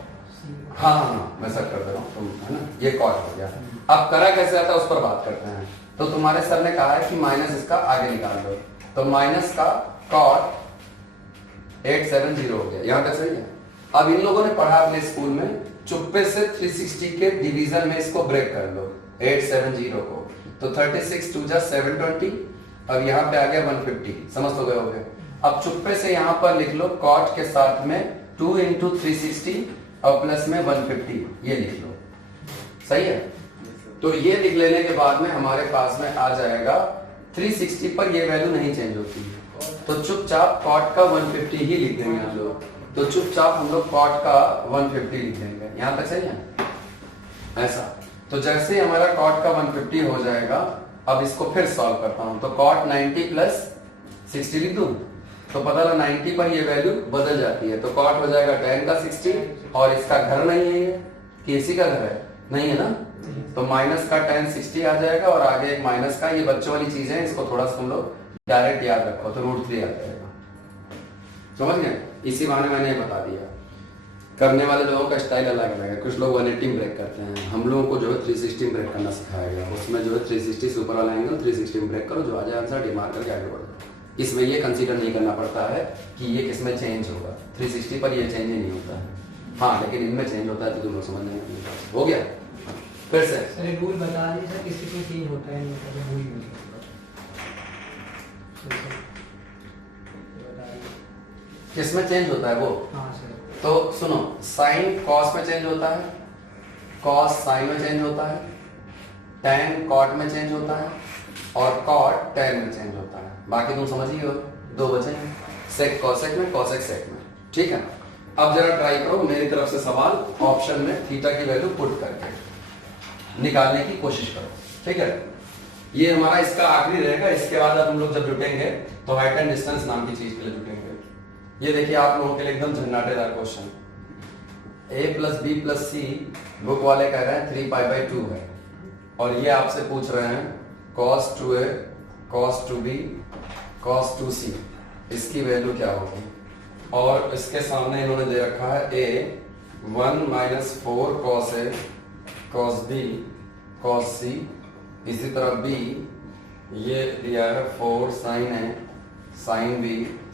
हाँ हाँ मैं सब कर दे रहा हूँ तुम, है ना, ये कॉट हो गया। अब करा कैसे आता है उस पर बात करते हैं। तो तुम्हारे सर ने कहा है कि माइनस इसका आगे निकाल दो, तो माइनस का कॉट 870 हो गया, यहाँ तक सही है। अब इन लोगों ने पढ़ा अपने स्कूल में, चुप्पे से 360 के डिवीजन में इसको ब्रेक कर लो 870 को, तो 36 2 जा 720। अब यहाँ पे आ गया 150, समझ तो गए होगे। अब चुप्पे से यहाँ पर लिख लो कॉट के साथ में 2 इंटू 360 और प्लस में 150, ये लिख लो, सही है। तो ये लिख लेने के बाद में हमारे पास में आ जाएगा 360 पर ये वैल्यू नहीं चेंज होती है, तो चुपचाप कॉट का 150 ही लिख देंगे हम लोग। तो चुपचाप हम लोग कॉट का 150 लिख देंगे, यहां तक सही है ऐसा। तो जैसे हमारा कॉट का 150 हो जाएगा, अब इसको फिर सॉल्व करता हूं, तो कॉट 90 प्लस 60 लिख दूं, तो पता लगा 90 पर ये वैल्यू बदल जाती है। तो कॉट हो जाएगा 10 का 60, और इसका घर नहीं है ये, कि इसी का घर है, नहीं है ना, तो माइनस का 10 60 आ जाएगा, और आगे एक माइनस का, ये बच्चों वाली चीज है, इसको थोड़ा सा तुम लोग डायरेक्ट याद रखो, तो √3 आ जाएगा। समझ गए, इसी बहाने मैंने ये बता दिया। करने वाले लोगों का स्टाइल अलग अलग है, कुछ लोग 180 ब्रेक करते हैं, हम लोगों को जो है 360 ब्रेक करना सिखाया गया। उसमें जो है 360 से ऊपर वाला एंगल 360 ब्रेक करो, जो आ जाए आंसर डी मार करके आगे बढ़ो। इसमें ये कंसीडर नहीं करना पड़ता है कि ये किसमें चेंज होगा, 360 पर ये चेंज ही नहीं होता है, हाँ लेकिन इनमें चेंज होता है, तो तुम लोग समझ नहीं। हो गया फिर से सर एक रूल बता दीजिए सर, किसी को चेंज होता है नहीं होता है, वही यूज किसमें चेंज होता है वो। हाँ सर। तो सुनो, साइन कॉस में चेंज होता है, कॉस साइन में चेंज होता है, टैन कॉट में चेंज होता है, और कॉट टैन में चेंज होता है। बाकी तुम समझ ही हो, दो बचे हैं, सेक कॉसेक में, कॉसेक सेक में, ठीक है। अब जरा ट्राई करो मेरी तरफ से सवाल, ऑप्शन में थीटा की वैल्यू पुट करके निकालने की कोशिश करो, ठीक है। ये हमारा इसका आखिरी रहेगा, इसके बाद अब हम लोग जब जुटेंगे तो हाइट एंड डिस्टेंस नाम की चीज के लिए जुटेंगे। ये देखिए आप लोगों के लिए एकदम झन्नाटेदार question, a plus B plus C book वाले कह रहे हैं 3π/2 है, और ये आपसे पूछ रहे हैं cos 2a cos 2b cos 2c, इसकी वैल्यू क्या होगी। और इसके सामने इन्होंने दे रखा है a 1 - 4 cos a cos b cos c, इसी तरह b ये दिया है 4 sin a sin b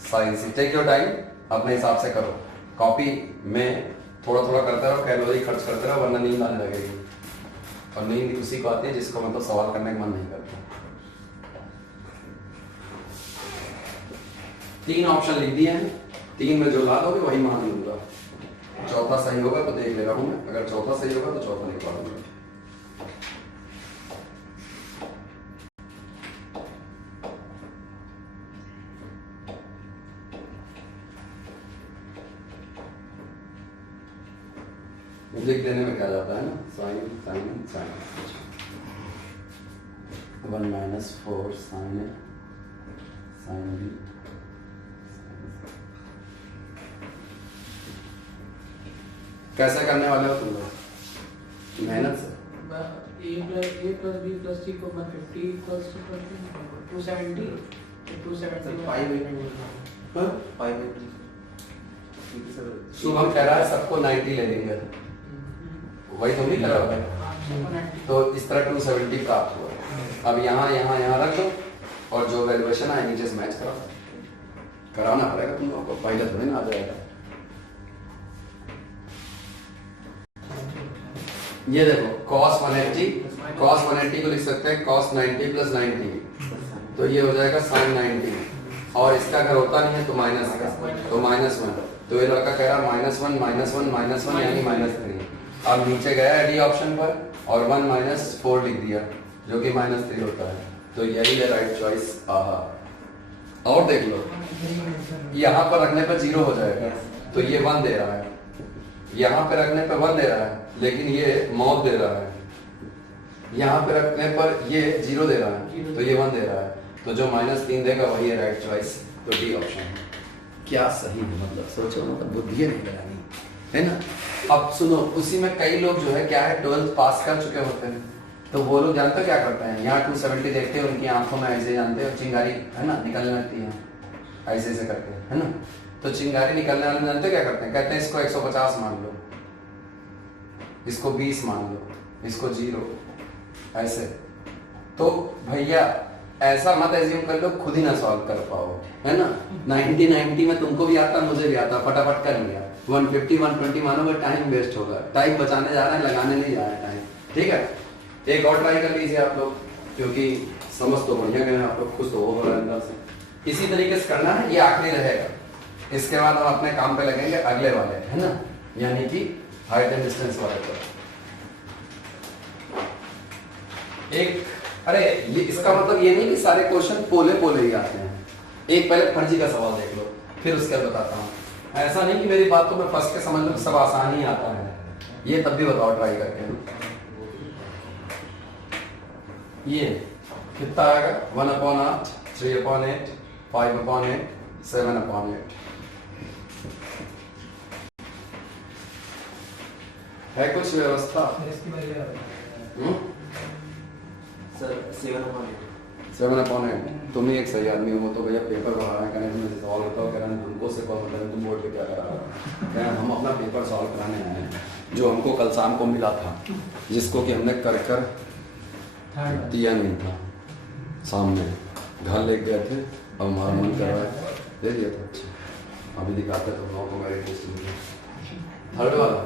sin c। Take your time, अपने हिसाब से करो, कॉपी में थोड़ा थोड़ा करते रहो, कैलोरी खर्च करते रहो, वरना नींद आने लगेगी। और नींद उसी को आती है जिसको मतलब सवाल करने का मन नहीं करता। 3 ऑप्शन लिख दिए हैं, 3 में जो ला दोगे वही मान लूंगा। चौथा सही होगा तो देख ले रहा हूं मैं, अगर चौथा सही होगा तो चौथा लिखवा दूंगा। लिख देने में क्या जाता है ना, sign sign sign, 1 - 4 sin a sin b। कैसे करने वाले हो तुम लोग, मेहनत से। a plus b plus c को 150 equals to 270, 270 शुभम कह रहा है सबको 90 ले लेंगे, वही तुम नहीं कर रहे हो, तो इस तरह 270 प्राप्त हुआ। अब यहाँ यहाँ यहाँ रख दो, और जो वैल्यूएशन है नीचे से मैच कराओ, कराना पड़ेगा तुम लोगों को, पहले थोड़ी ना आ जाएगा। ये देखो cos 180 को लिख सकते हैं cos 90 प्लस 90, तो ये हो जाएगा sin 90, और इसका अगर होता नहीं है तो माइनस का, तो -1, तो ये लड़का कह रहा -1 -1 यानी -3। अब नीचे गया डी ऑप्शन पर और 1 - 4 लिख दिया जो कि -3 होता है, तो यही है राइट चॉइस। आहा, और देख लो यहाँ पर रखने पर 0 हो जाएगा, तो ये 1 दे रहा है, यहाँ पे रखने पर 1 दे रहा है लेकिन ये मौत दे रहा है, यहाँ पे रखने पर ये 0 दे रहा है तो ये 1 दे रहा है, तो जो -3 देगा वही है राइट चॉइस, तो डी ऑप्शन है। क्या सही है, मतलब सोचो, मतलब बुद्धि नहीं लगानी है ना। अब सुनो, उसी में कई लोग जो है क्या है 12th पास कर चुके होते हैं, तो वो लोग जानते क्या करते हैं, यहाँ 270 देखते हैं उनकी आंखों में ऐसे जानते हैं चिंगारी है ना निकलने लगती है, ऐसे ऐसे करके है ना, तो चिंगारी निकलने वाले जानते क्या करते हैं, कहते हैं इसको 150 मान लो, इसको 20 मान लो, इसको 0, ऐसे। तो भैया ऐसा मत एज्यूम कर लो खुद ही ना सॉल्व कर पाओ, है ना। 90 में तुमको भी आता, मुझे भी आता, फटाफट कर लिया। 150 120 मानोगे टाइम वेस्ट होगा, टाइम बचाने जा रहे हैं, लगाने नहीं जा रहे हैं टाइम, ठीक है। एक और ट्राई कर लीजिए आप लोग, क्योंकि समझ तो बढ़िया गए आप लोग, खुश तो हो रहा है अंदर से। इसी तरीके से करना है, ये आखिरी रहेगा, इसके बाद हम अपने काम पे लगेंगे अगले वाले, है ना, यानी कि हाइट एंड डिस्टेंस वाले पर। एक अरे ये इसका मतलब ये नहीं कि सारे क्वेश्चन पोले पोले ही आते हैं, एक पहले फर्जी का सवाल देख लो फिर उसके बाद बताता हूँ। ऐसा नहीं कि मेरी बात को मैं फंस के समझ लो सब आसान ही आता है, ये तब भी बताओ ट्राई करके। ये कितना आएगा, 1/8, 3/8, 5/8, 7/8 है कुछ व्यवस्था? सर 7/8 तुम ही एक सही आदमी हो, तो भैया पेपर पढ़ा रहे हैं, कहने तुमसे सवाल बताओ, कह रहे हैं तुमको से कॉल मतलब तुम बोर्ड पे क्या कर रहा हो, कह रहे हम अपना पेपर सॉल्व कराने आए हैं जो हमको कल शाम को मिला था, जिसको कि हमने कर दिया नहीं था, सामने घर ले गए थे और हमारा मन कर रहा है दे दिया था। अच्छा अभी दिखाते तो लोगों को मेरी टेस्ट थर्ड वाला,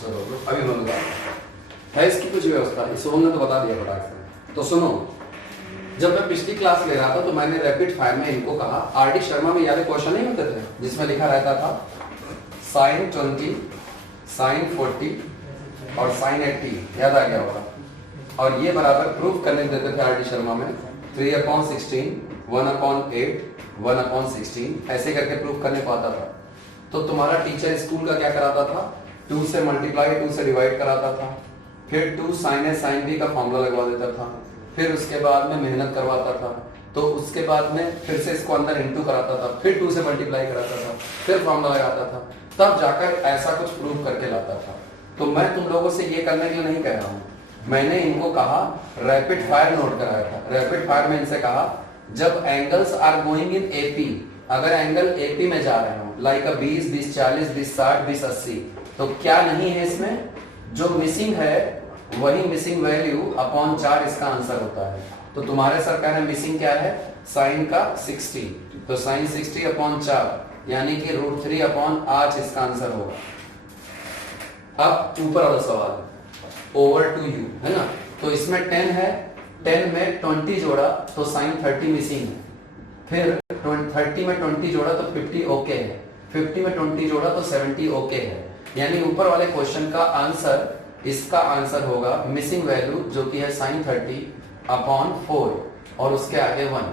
चलो अभी बोलूँगा है इसकी कुछ व्यवस्था, इसको हमने तो बता दिया फटाक से। तो सुनो, जब मैं पिछली क्लास ले रहा था तो मैंने रैपिड फायर में इनको कहा, आर.डी. शर्मा में याद क्वेश्चन नहीं होते थे जिसमें लिखा रहता था sin 20, sin 40 और sin 80, याद आ गया होगा, और ये बराबर प्रूफ करने देते थे आर.डी. शर्मा में 3/16, 1/8, 1/16 ऐसे करके प्रूफ करने पाता था। तो तुम्हारा टीचर स्कूल का क्या कराता था, 2 से मल्टीप्लाई 2 से डिवाइड कराता था, फिर 2 sin A sin B का फॉर्मूला लगवा देता था, फिर उसके बाद में मेहनत करवाता था, तो उसके बाद में फिर से इसको अंदर इंटू कराता था, फिर 2 से मल्टीप्लाई कराता था, फिर फॉर्मूला लगाता था, तब जाकर ऐसा कुछ प्रूफ करके लाता था। तो मैं तुम लोगों से ये करने के लिए नहीं कह रहा हूँ, मैंने इनको कहा रैपिड फायर नोट कराया था। रैपिड फायर में इनसे कहा जब angles are going in AP, अगर एंगल एपी में जा रहे हो लाइक 20, 20, 40, 20, 60, 20, 80, तो क्या नहीं है इसमें, जो मिसिंग है वही मिसिंग वैल्यू अपॉन 4 इसका आंसर होता है। तो तुम्हारे सर कह रहे हैं मिसिंग क्या है, साइन का 60, तो साइन 60 अपॉन 4 यानी कि √3/8 इसका आंसर होगा। अब ऊपर वाला सवाल ओवर टू यू है ना, तो इसमें 10 है, 10 में 20 जोड़ा तो साइन 30 मिसिंग है, फिर 30 में 20 जोड़ा तो 50 ओके है, 50 में 20 जोड़ा तो 70 ओके है, यानी ऊपर वाले क्वेश्चन का आंसर, इसका आंसर होगा मिसिंग वैल्यू जो कि है साइन 30/4 और उसके आगे 1,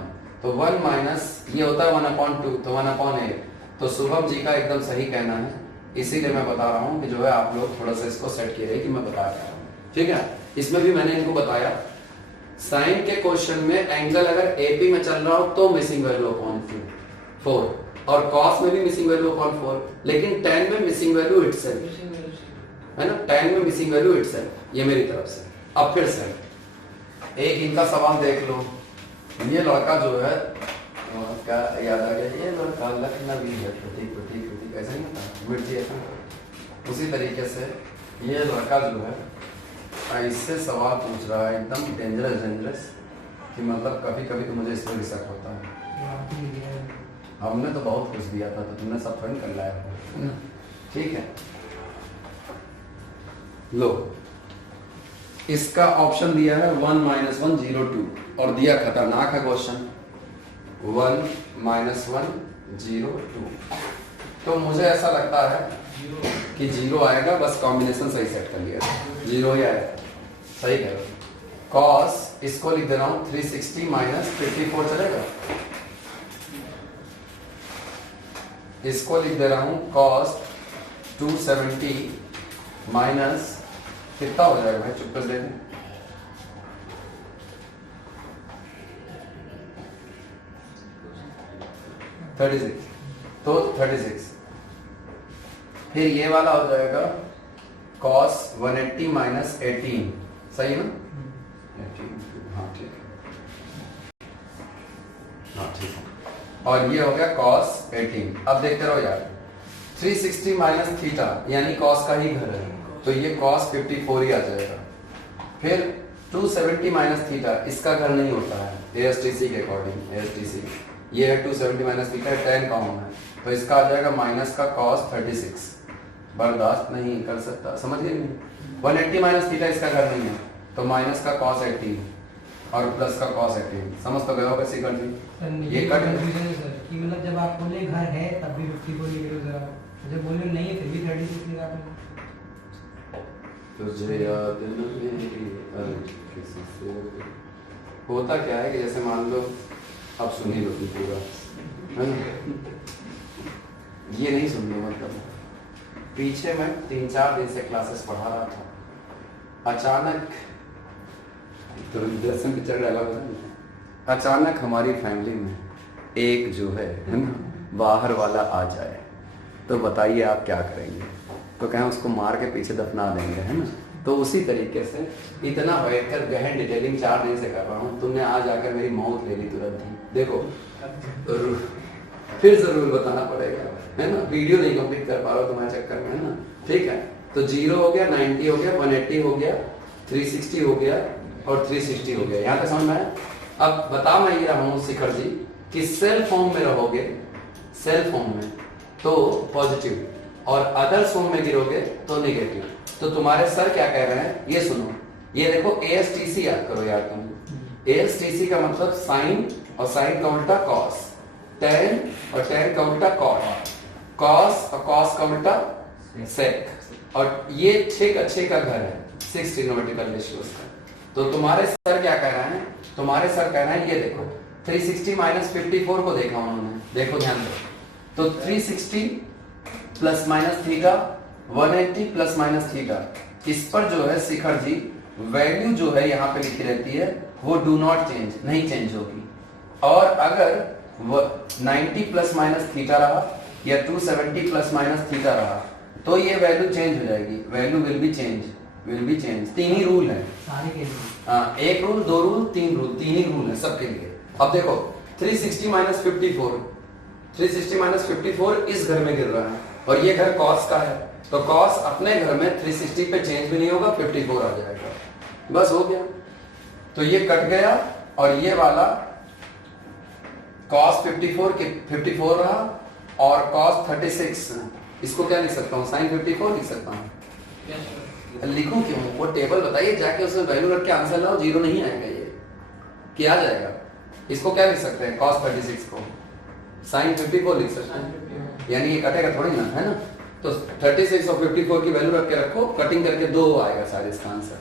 तो 1 माइनस ये होता है 1/2, तो 1/8। तो शुभम जी का एकदम सही कहना है, इसीलिए मैं बता रहा हूँ कि जो है आप लोग थोड़ा सा इसको सेट किए कि मैं बता रहा हूँ, ठीक है। इसमें भी मैंने इनको बताया साइन के क्वेश्चन में एंगल अगर एपी में चल रहा हो तो मिसिंग वैल्यू अपॉन 4, और कॉस में भी मिसिंग वैल्यू अपॉन 4, लेकिन tan में मिसिंग वैल्यू इटसेल्फ है ना, tan में मिसिंग वैल्यू इटसेल्फ, ये मेरी तरफ से। अब फिर से एक इनका सवाल देख लो, ये लड़का जो है क्या याद आ गया, ये लड़का लखनवी है, प्रतीक ऐसा नहीं था, मिर्ची ऐसा, उसी तरीके से ये लड़का जो है ऐसे सवाल पूछ रहा है एकदम डेंजरस कि मतलब कभी कभी तो मुझे इस पर शक होता है। हमने तो बहुत कुछ दिया था, तो तुमने सब फंड कर लाया, ठीक है। लो, इसका ऑप्शन दिया है 1 - 1 0 2 और दिया खतरनाक है क्वेश्चन 1 - 1 0 2। तो मुझे ऐसा लगता है कि 0 आएगा, बस कॉम्बिनेशन सही सेट कर लिया, 0 ही आएगा। सही कह रहे हो। कॉस इसको लिख दे रहा हूं 360 - 54 चलेगा। इसको लिख दे रहा हूं कॉस 270 माइनस कितना हो जाएगा भाई, चुप कर देते 36, तो 36। फिर ये वाला हो जाएगा cos 180 - 18, सही है ना? 18, हाँ ठीक है, हाँ ठीक है। और ये हो गया cos 18। अब देखते रहो यार, 360 माइनस थीटा यानी cos का ही घर है, तो ये cos 54 ही आ जाएगा। फिर 270 माइनस थीटा इसका घर नहीं होता है ASTC के अकॉर्डिंग, ASTC ये है 270 माइनस थीटा, 10 कॉमन है, तो इसका आ जाएगा माइनस का cos 36। बर्दाश्त नहीं कर सकता, समझ गए नहीं? 180 माइनस थीटा इसका घर नहीं है, तो माइनस का cos 18 और प्लस का cos 18। समझ तो गए हो कैसे कर दी? ये कट कंफ्यूजन है सर कि मतलब जब आप बोले घर है तब भी 54 लिख रहे हो जरा, जब बोले नहीं है फिर भी 36 लिखा आपने। तुझे याद नहीं किसी से होता क्या है कि जैसे मान लो अब सुन ही लो पूरा, है ना? ये नहीं सुन लो, मतलब पीछे मैं 3-4 दिन से क्लासेस पढ़ा रहा था, अचानक दूरदर्शन पिक्चर डायलॉग है, अचानक हमारी फैमिली में एक जो है ना बाहर वाला आ जाए तो बताइए आप क्या करेंगे? तो कहें उसको मार के पीछे दफना देंगे, है ना? तो उसी तरीके से इतना बैठकर गहन डिटेलिंग 4 दिन से कर रहा हूँ, तुमने आज आकर मेरी मौत ले ली तुरंत ही। देखो फिर जरूर बताना पड़ेगा, है ना? वीडियो नहीं कंप्लीट कर पा रहा हूँ तुम्हारे चक्कर में, है ना? ठीक है, तो 0 हो गया, 90 हो गया, 180 हो गया, 360 हो गया और 360 हो गया। यहाँ तक समझ में आया? अब बता मैं ये रहा हूँ शिखर जी कि सेल फॉर्म में रहोगे, सेल फॉर्म में तो पॉजिटिव और अदर फॉर्म में गिरोगे तो नेगेटिव। तो तुम्हारे सर क्या कह रहे हैं ये सुनो, ये देखो ASTC याद करो यार तुम। ASTC का मतलब साइन और साइन का उल्टा कॉस, tan और tan का उल्टा कॉट, कॉस और कॉस का उल्टा सेक, और ये 6 का घर है 6 ट्रिग्नोमेट्रिकल रेशियोज का। तो तुम्हारे सर क्या कह रहे हैं? तुम्हारे सर कह रहे हैं ये देखो 360 माइनस 54 को देखा उन्होंने, देखो ध्यान दो, तो 360 plus minus theta, 180 plus minus theta, इस पर जो है शिखर जी वैल्यू जो है यहाँ पे लिखी रहती है वो डू नॉट चेंज, नहीं चेंज होगी। और अगर 90 प्लस माइनस थीटा रहा या 270 प्लस माइनस थीटा रहा तो ये वैल्यू चेंज हो जाएगी, value will be change, will be change. 3 he rule है सारे के लिए, हाँ, 1 रूल 2 रूल 3 रूल, 3 ही रूल है सबके लिए। अब देखो 360 माइनस 54, 360 माइनस 54 इस घर में गिर रहा है और ये घर कॉस का है, तो कॉस अपने घर में 360 पे चेंज भी नहीं होगा, 54 आ जाएगा, बस हो गया। तो ये कट गया और ये वाला cos 54 के 54 रहा और cos 36, इसको क्या लिख सकता हूँ? sin 54 लिख सकता हूँ। लिखूं क्यों? वो टेबल बताइए जाके उसमें वैल्यू रख के आंसर लाओ, 0 नहीं आएगा, ये क्या आ जाएगा? इसको क्या लिख सकते हैं? cos 36 को sin 54 लिख सकते हैं, यानी ये कटेगा थोड़ी ना, है ना? तो 36 और 54 की वैल्यू रख के रखो, कटिंग करके 2 आएगा शायद इसका आंसर,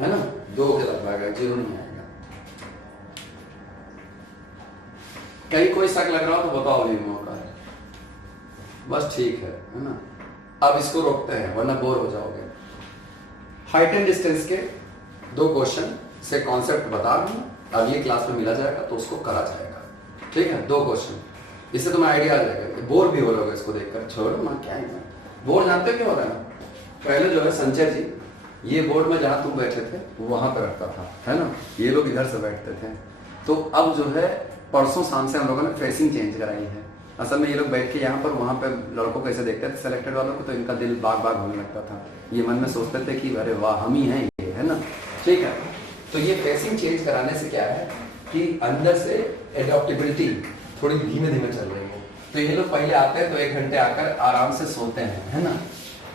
है ना? 2 के साथ आएगा, 0 नहीं आएगा। कहीं कोई शक लग रहा हो तो बताओ, भी मौका है, बस ठीक है ना? अब इसको रोकते हैं वरना बोर हो जाओगे। हाइट एंड डिस्टेंस के 2 क्वेश्चन से कॉन्सेप्ट बता रहा हूँ, अगली क्लास में मिला जाएगा तो उसको करा जाएगा, ठीक है? 2 क्वेश्चन, इससे तुम्हें आइडिया आ जाएगा, बोर भी हो रहे होगे इसको देखकर। छोड़ो ना, क्या है बोर, जानते हो क्यों हो रहा है? पहले जो है संजय जी ये बोर्ड में जहाँ तुम बैठे थे वहां पर रखता था, है ना? ये लोग इधर से बैठते थे, तो अब जो है परसों शाम से हम लोगों ने फेसिंग चेंज कराई है। असल में ये लोग बैठ के यहाँ पर वहाँ पे लड़कों को ऐसे देखते थे सिलेक्टेड वालों को, तो इनका दिल बाग बाग होने लगता था, ये मन में सोचते थे कि अरे वाह हम ही हैं ये, है ना? ठीक है, तो ये फेसिंग चेंज कराने से क्या है कि अंदर से एडॉप्टेबिलिटी थोड़ी धीमे धीमे चल रही है। तो ये लोग पहले आते हैं तो 1 घंटे आकर आराम से सोते हैं, है ना?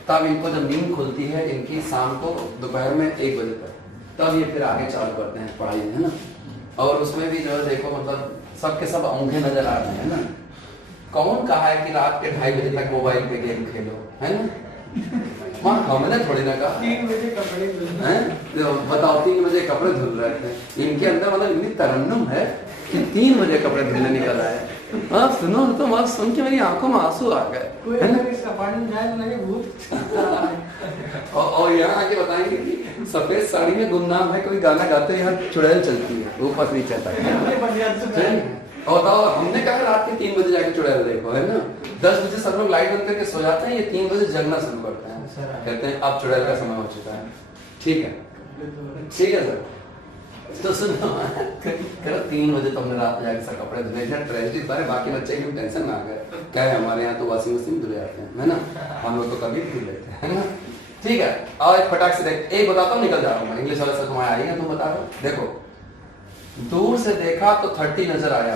तब इनको जब नींद खुलती है इनकी शाम को दोपहर में 1 बजे तक, तब ये फिर आगे चालू करते हैं पढ़ाई में, है ना। और उसमें भी जो है देखो मतलब सबके सब औंधे नजर आ रहे हैं ना। कौन कहा है कि रात के 2:30 बजे तक मोबाइल पे गेम खेलो, है ना। हाँ हमने थोड़ी ना कहा 3 बजे कपड़े धुलना है। बताओ 3 बजे कपड़े धुल रहे थे, इनके अंदर मतलब इतनी तरन्नुम है कि 3 बजे कपड़े धुलने निकल आए। हाँ सुनो तो मत सुन के मेरी आंखों में आंसू आ गए, कोई है ना। अगर इस अपार्टमेंट जाए तो लगे भूत। और यहाँ आके बताएंगे कि सफेद साड़ी में गुमनाम है, कोई गाना गाते हैं यहाँ चुड़ैल चलती है ऊपर नीचे तक। और बताओ हमने कहा रात के 3 बजे जाके चुड़ैल देखो, है ना। 10 बजे सब लोग लाइट बंद करके सो जाते हैं, ये 3 बजे जगना शुरू करते हैं, कहते हैं अब चुड़ैल का समय हो चुका है। ठीक है ठीक है सर। तो सुनो करो 3 बजे तो हमने रात जाके सब कपड़े धुले, ट्रेजेडी सारे बाकी बच्चे की टेंशन में आ गए। क्या है हमारे यहाँ तो वॉशिंग मशीन धुले जाते हैं, है ना। हम लोग तो कभी भी धुल लेते हैं, है ना। ठीक है और एक फटाक से देख, एक बताता हूँ निकल जा रहा हूँ मैं। इंग्लिश वाले से तुम्हारे आई है, तुम बता रहे हो। देखो दूर से देखा तो 30 नजर आया,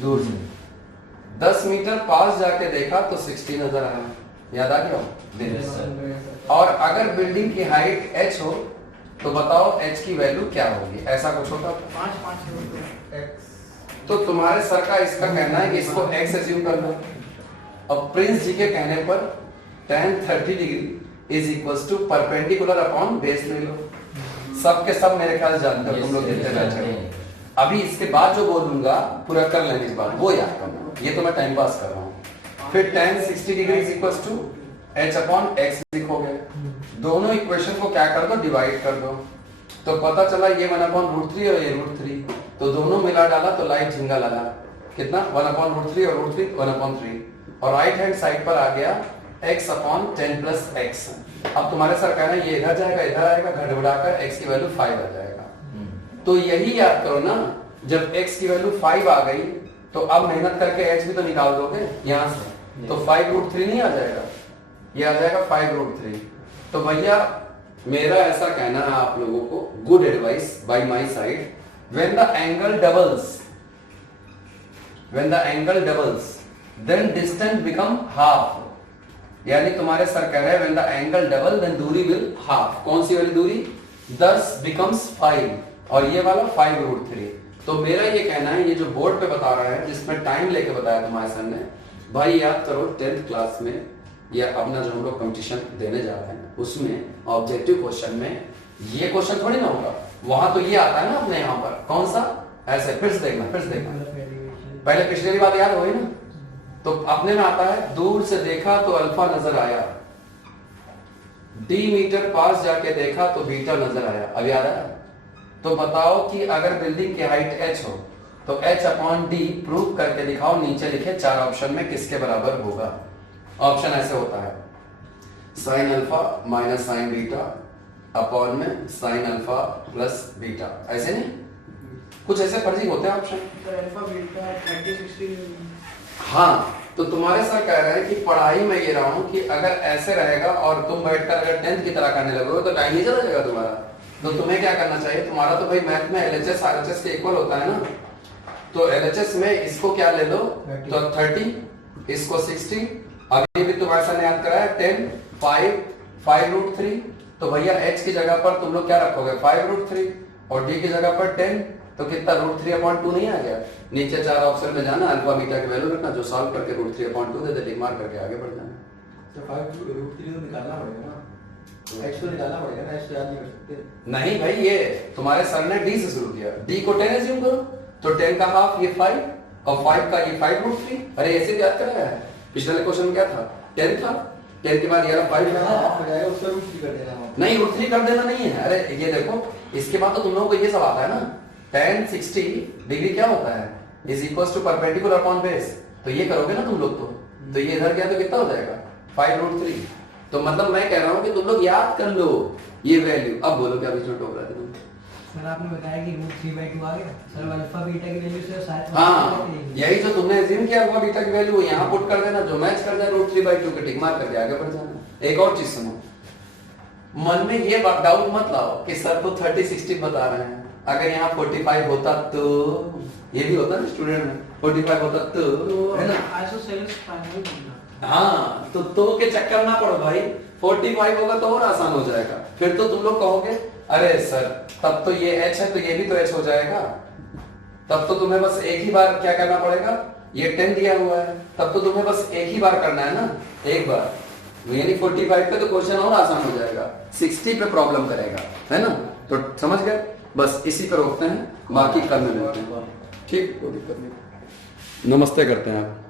दूर से 10 मीटर पास जाके देखा तो 60 नजर आया। याद आ गया। और अगर बिल्डिंग की हाइट h हो तो बताओ h की वैल्यू क्या होगी। ऐसा कुछ होता 5 तो तुम्हारे सर का इसका कहना है कि इसको x एज्यूम कर लो। अब प्रिंस जी के कहने पर tan 30 degree is equals to perpendicular upon base ले लो। सबके सब मेरे ख्याल जानते हो तुम लोग जितने बैठे हो। अभी इसके बाद जो बोलूंगा पूरा कर लेंगे इस बार, वो याद करना, ये तो मैं टाइम पास कर रहा हूँ। फिर tan 60 degree is equals to h upon x लिखोगे। दोनों इक्वेशन को क्या कर दो, डिवाइड कर दो, तो पता चला ये 1/√3 और ये √3, तो दोनों मिला डाला तो लाइट झिंगा लगा कितना 1/√3 और √3 1/3, और राइट हैंड साइड पर आ गया x अपॉन 10 प्लस x। अब तुम्हारे सर कहना ये इधर जाएगा इधर आएगा, घट बढ़ाकर x की वैल्यू 5 आ जाएगा। तो यही याद करो ना, जब x की वैल्यू 5 आ गई तो अब मेहनत करके h भी तो निकाल दोगे यहाँ से, तो 5√3 नहीं आ जाएगा, ये आ जाएगा 5√3। तो भैया मेरा ऐसा कहना है आप लोगों को, good advice by my side, when the angle doubles then distance become half. यानी तुम्हारे सर कह रहे हैं when the angle double then दूरी विल हाफ। कौन सी वाली दूरी, 10 बिकम्स 5 और ये वाला 5√3। तो मेरा ये कहना है, ये जो बोर्ड पे बता रहा है जिसमें टाइम लेके बताया तुम्हारे सर ने, भाई याद करो 10th क्लास में या अपना जो हम लोग कंपटीशन देने जा रहे हैं उसमें ऑब्जेक्टिव क्वेश्चन में ये क्वेश्चन थोड़ी ना होगा। वहां तो ये आता है ना अपने यहाँ पर, कौन सा, ऐसे फिर से देखना पहले पिछले की बात याद हो गई ना। तो अपने में आता है दूर से देखा तो अल्फा नजर आया, d मीटर पास जाके देखा तो बीटा नजर आया। अब याद आया। तो बताओ कि अगर बिल्डिंग की हाइट h हो तो h अपॉन d प्रूव करके दिखाओ, नीचे लिखे 4 ऑप्शन में किसके बराबर होगा। ऑप्शन ऐसे होता है sine alpha minus sign beta upon में साइन अल्फा प्लस बीटा, ऐसे नहीं कुछ ऐसे फर्जी होते हैं ऑप्शन। Alpha beta 30 60। हाँ तो तुम्हारे सर कह रहे हैं कि पढ़ाई में ये रहा हूं कि अगर ऐसे रहेगा और तुम बैठकर अगर 10th की तरह करने लगोगे तो टाइम नहीं चला जाएगा तुम्हारा। तो तुम्हें क्या करना चाहिए, तुम्हारा तो भाई मैथ में LHS RHS के इक्वल होता है ना, तो LHS में इसको क्या ले लो, तो 30 इसको 60, अभी भी तुम्हारे साथ याद कराया 10 5√3, तो भैया h की जगह पर तुम लोग क्या रखोगे 5√3 और d की जगह पर 10, तो कितना √3/2 नहीं आ गया। नीचे 4 ऑप्शन में जाना, अल्फा बीटा की वैल्यू रखना, जो सॉल्व करके √3/2 दे दे, टिक मार करके आगे बढ़ जाना। तो 5√3 तो निकालना पड़ेगा ना, h तो निकालना पड़ेगा ना, h तो याद नहीं कर सकते। नहीं भाई, ये तुम्हारे सर ने d से शुरू किया, d को 10 एज्यूम करो, तो 10 का हाफ ये 5 और 5 का ये 5√3। अरे ऐसे याद कराया है, पिछले क्वेश्चन में क्या था 10 था, 10 के बाद ये 5 हाफ हो जाएगा, उसका √3 कर देना। नहीं √3 कर देना नहीं है। अरे ये देखो इसके बाद तो तुम लोगों को ये सब आता है ना, tan 60 डिग्री क्या होता है, is equals to perpendicular upon base. तो ये करोगे ना तुम लोग, तो ये इधर गया तो कितना हो जाएगा 5√3। तो मतलब मैं कह रहा हूँ कि तुम लोग याद कर लो ये वैल्यू। अब बोलो क्या बीच में टोक रहा था तुम। सर आपने बताया कि √3/2 आ गया, सर अल्फा बीटा की वैल्यू से शायद हाँ यही जो तुमने एज्यूम किया अल्फा बीटा की वैल्यू यहाँ पुट कर देना, जो मैच कर जाए √3/2 के टिक मार करके आगे बढ़ जाना। एक और चीज सुनो, मन में ये डाउट मत लाओ कि सर तो 30 60 बता रहे हैं, अगर यहाँ 45 होता तो, ये भी होता ना स्टूडेंट में 45 होता तो, है ना। आइसोसेलेस ट्रायंगल बनना हाँ तो के चक्कर ना पड़ो भाई, 45 होगा तो और आसान हो जाएगा। फिर तो तुम लोग कहोगे अरे सर तब तो ये h है तो ये भी तो h हो जाएगा, तब तो तुम्हें बस एक ही बार क्या करना पड़ेगा, ये 10 दिया हुआ है तब तो तुम्हें बस एक ही बार करना है ना, एक बार, यानी 45 पे तो क्वेश्चन और आसान हो जाएगा, 60 पे प्रॉब्लम करेगा, है ना। तो समझ गए, बस इसी पे रोकते हैं, बाकी कल में मिलते हैं। ठीक, कोई दिक्कत नहीं, नमस्ते करते हैं आप।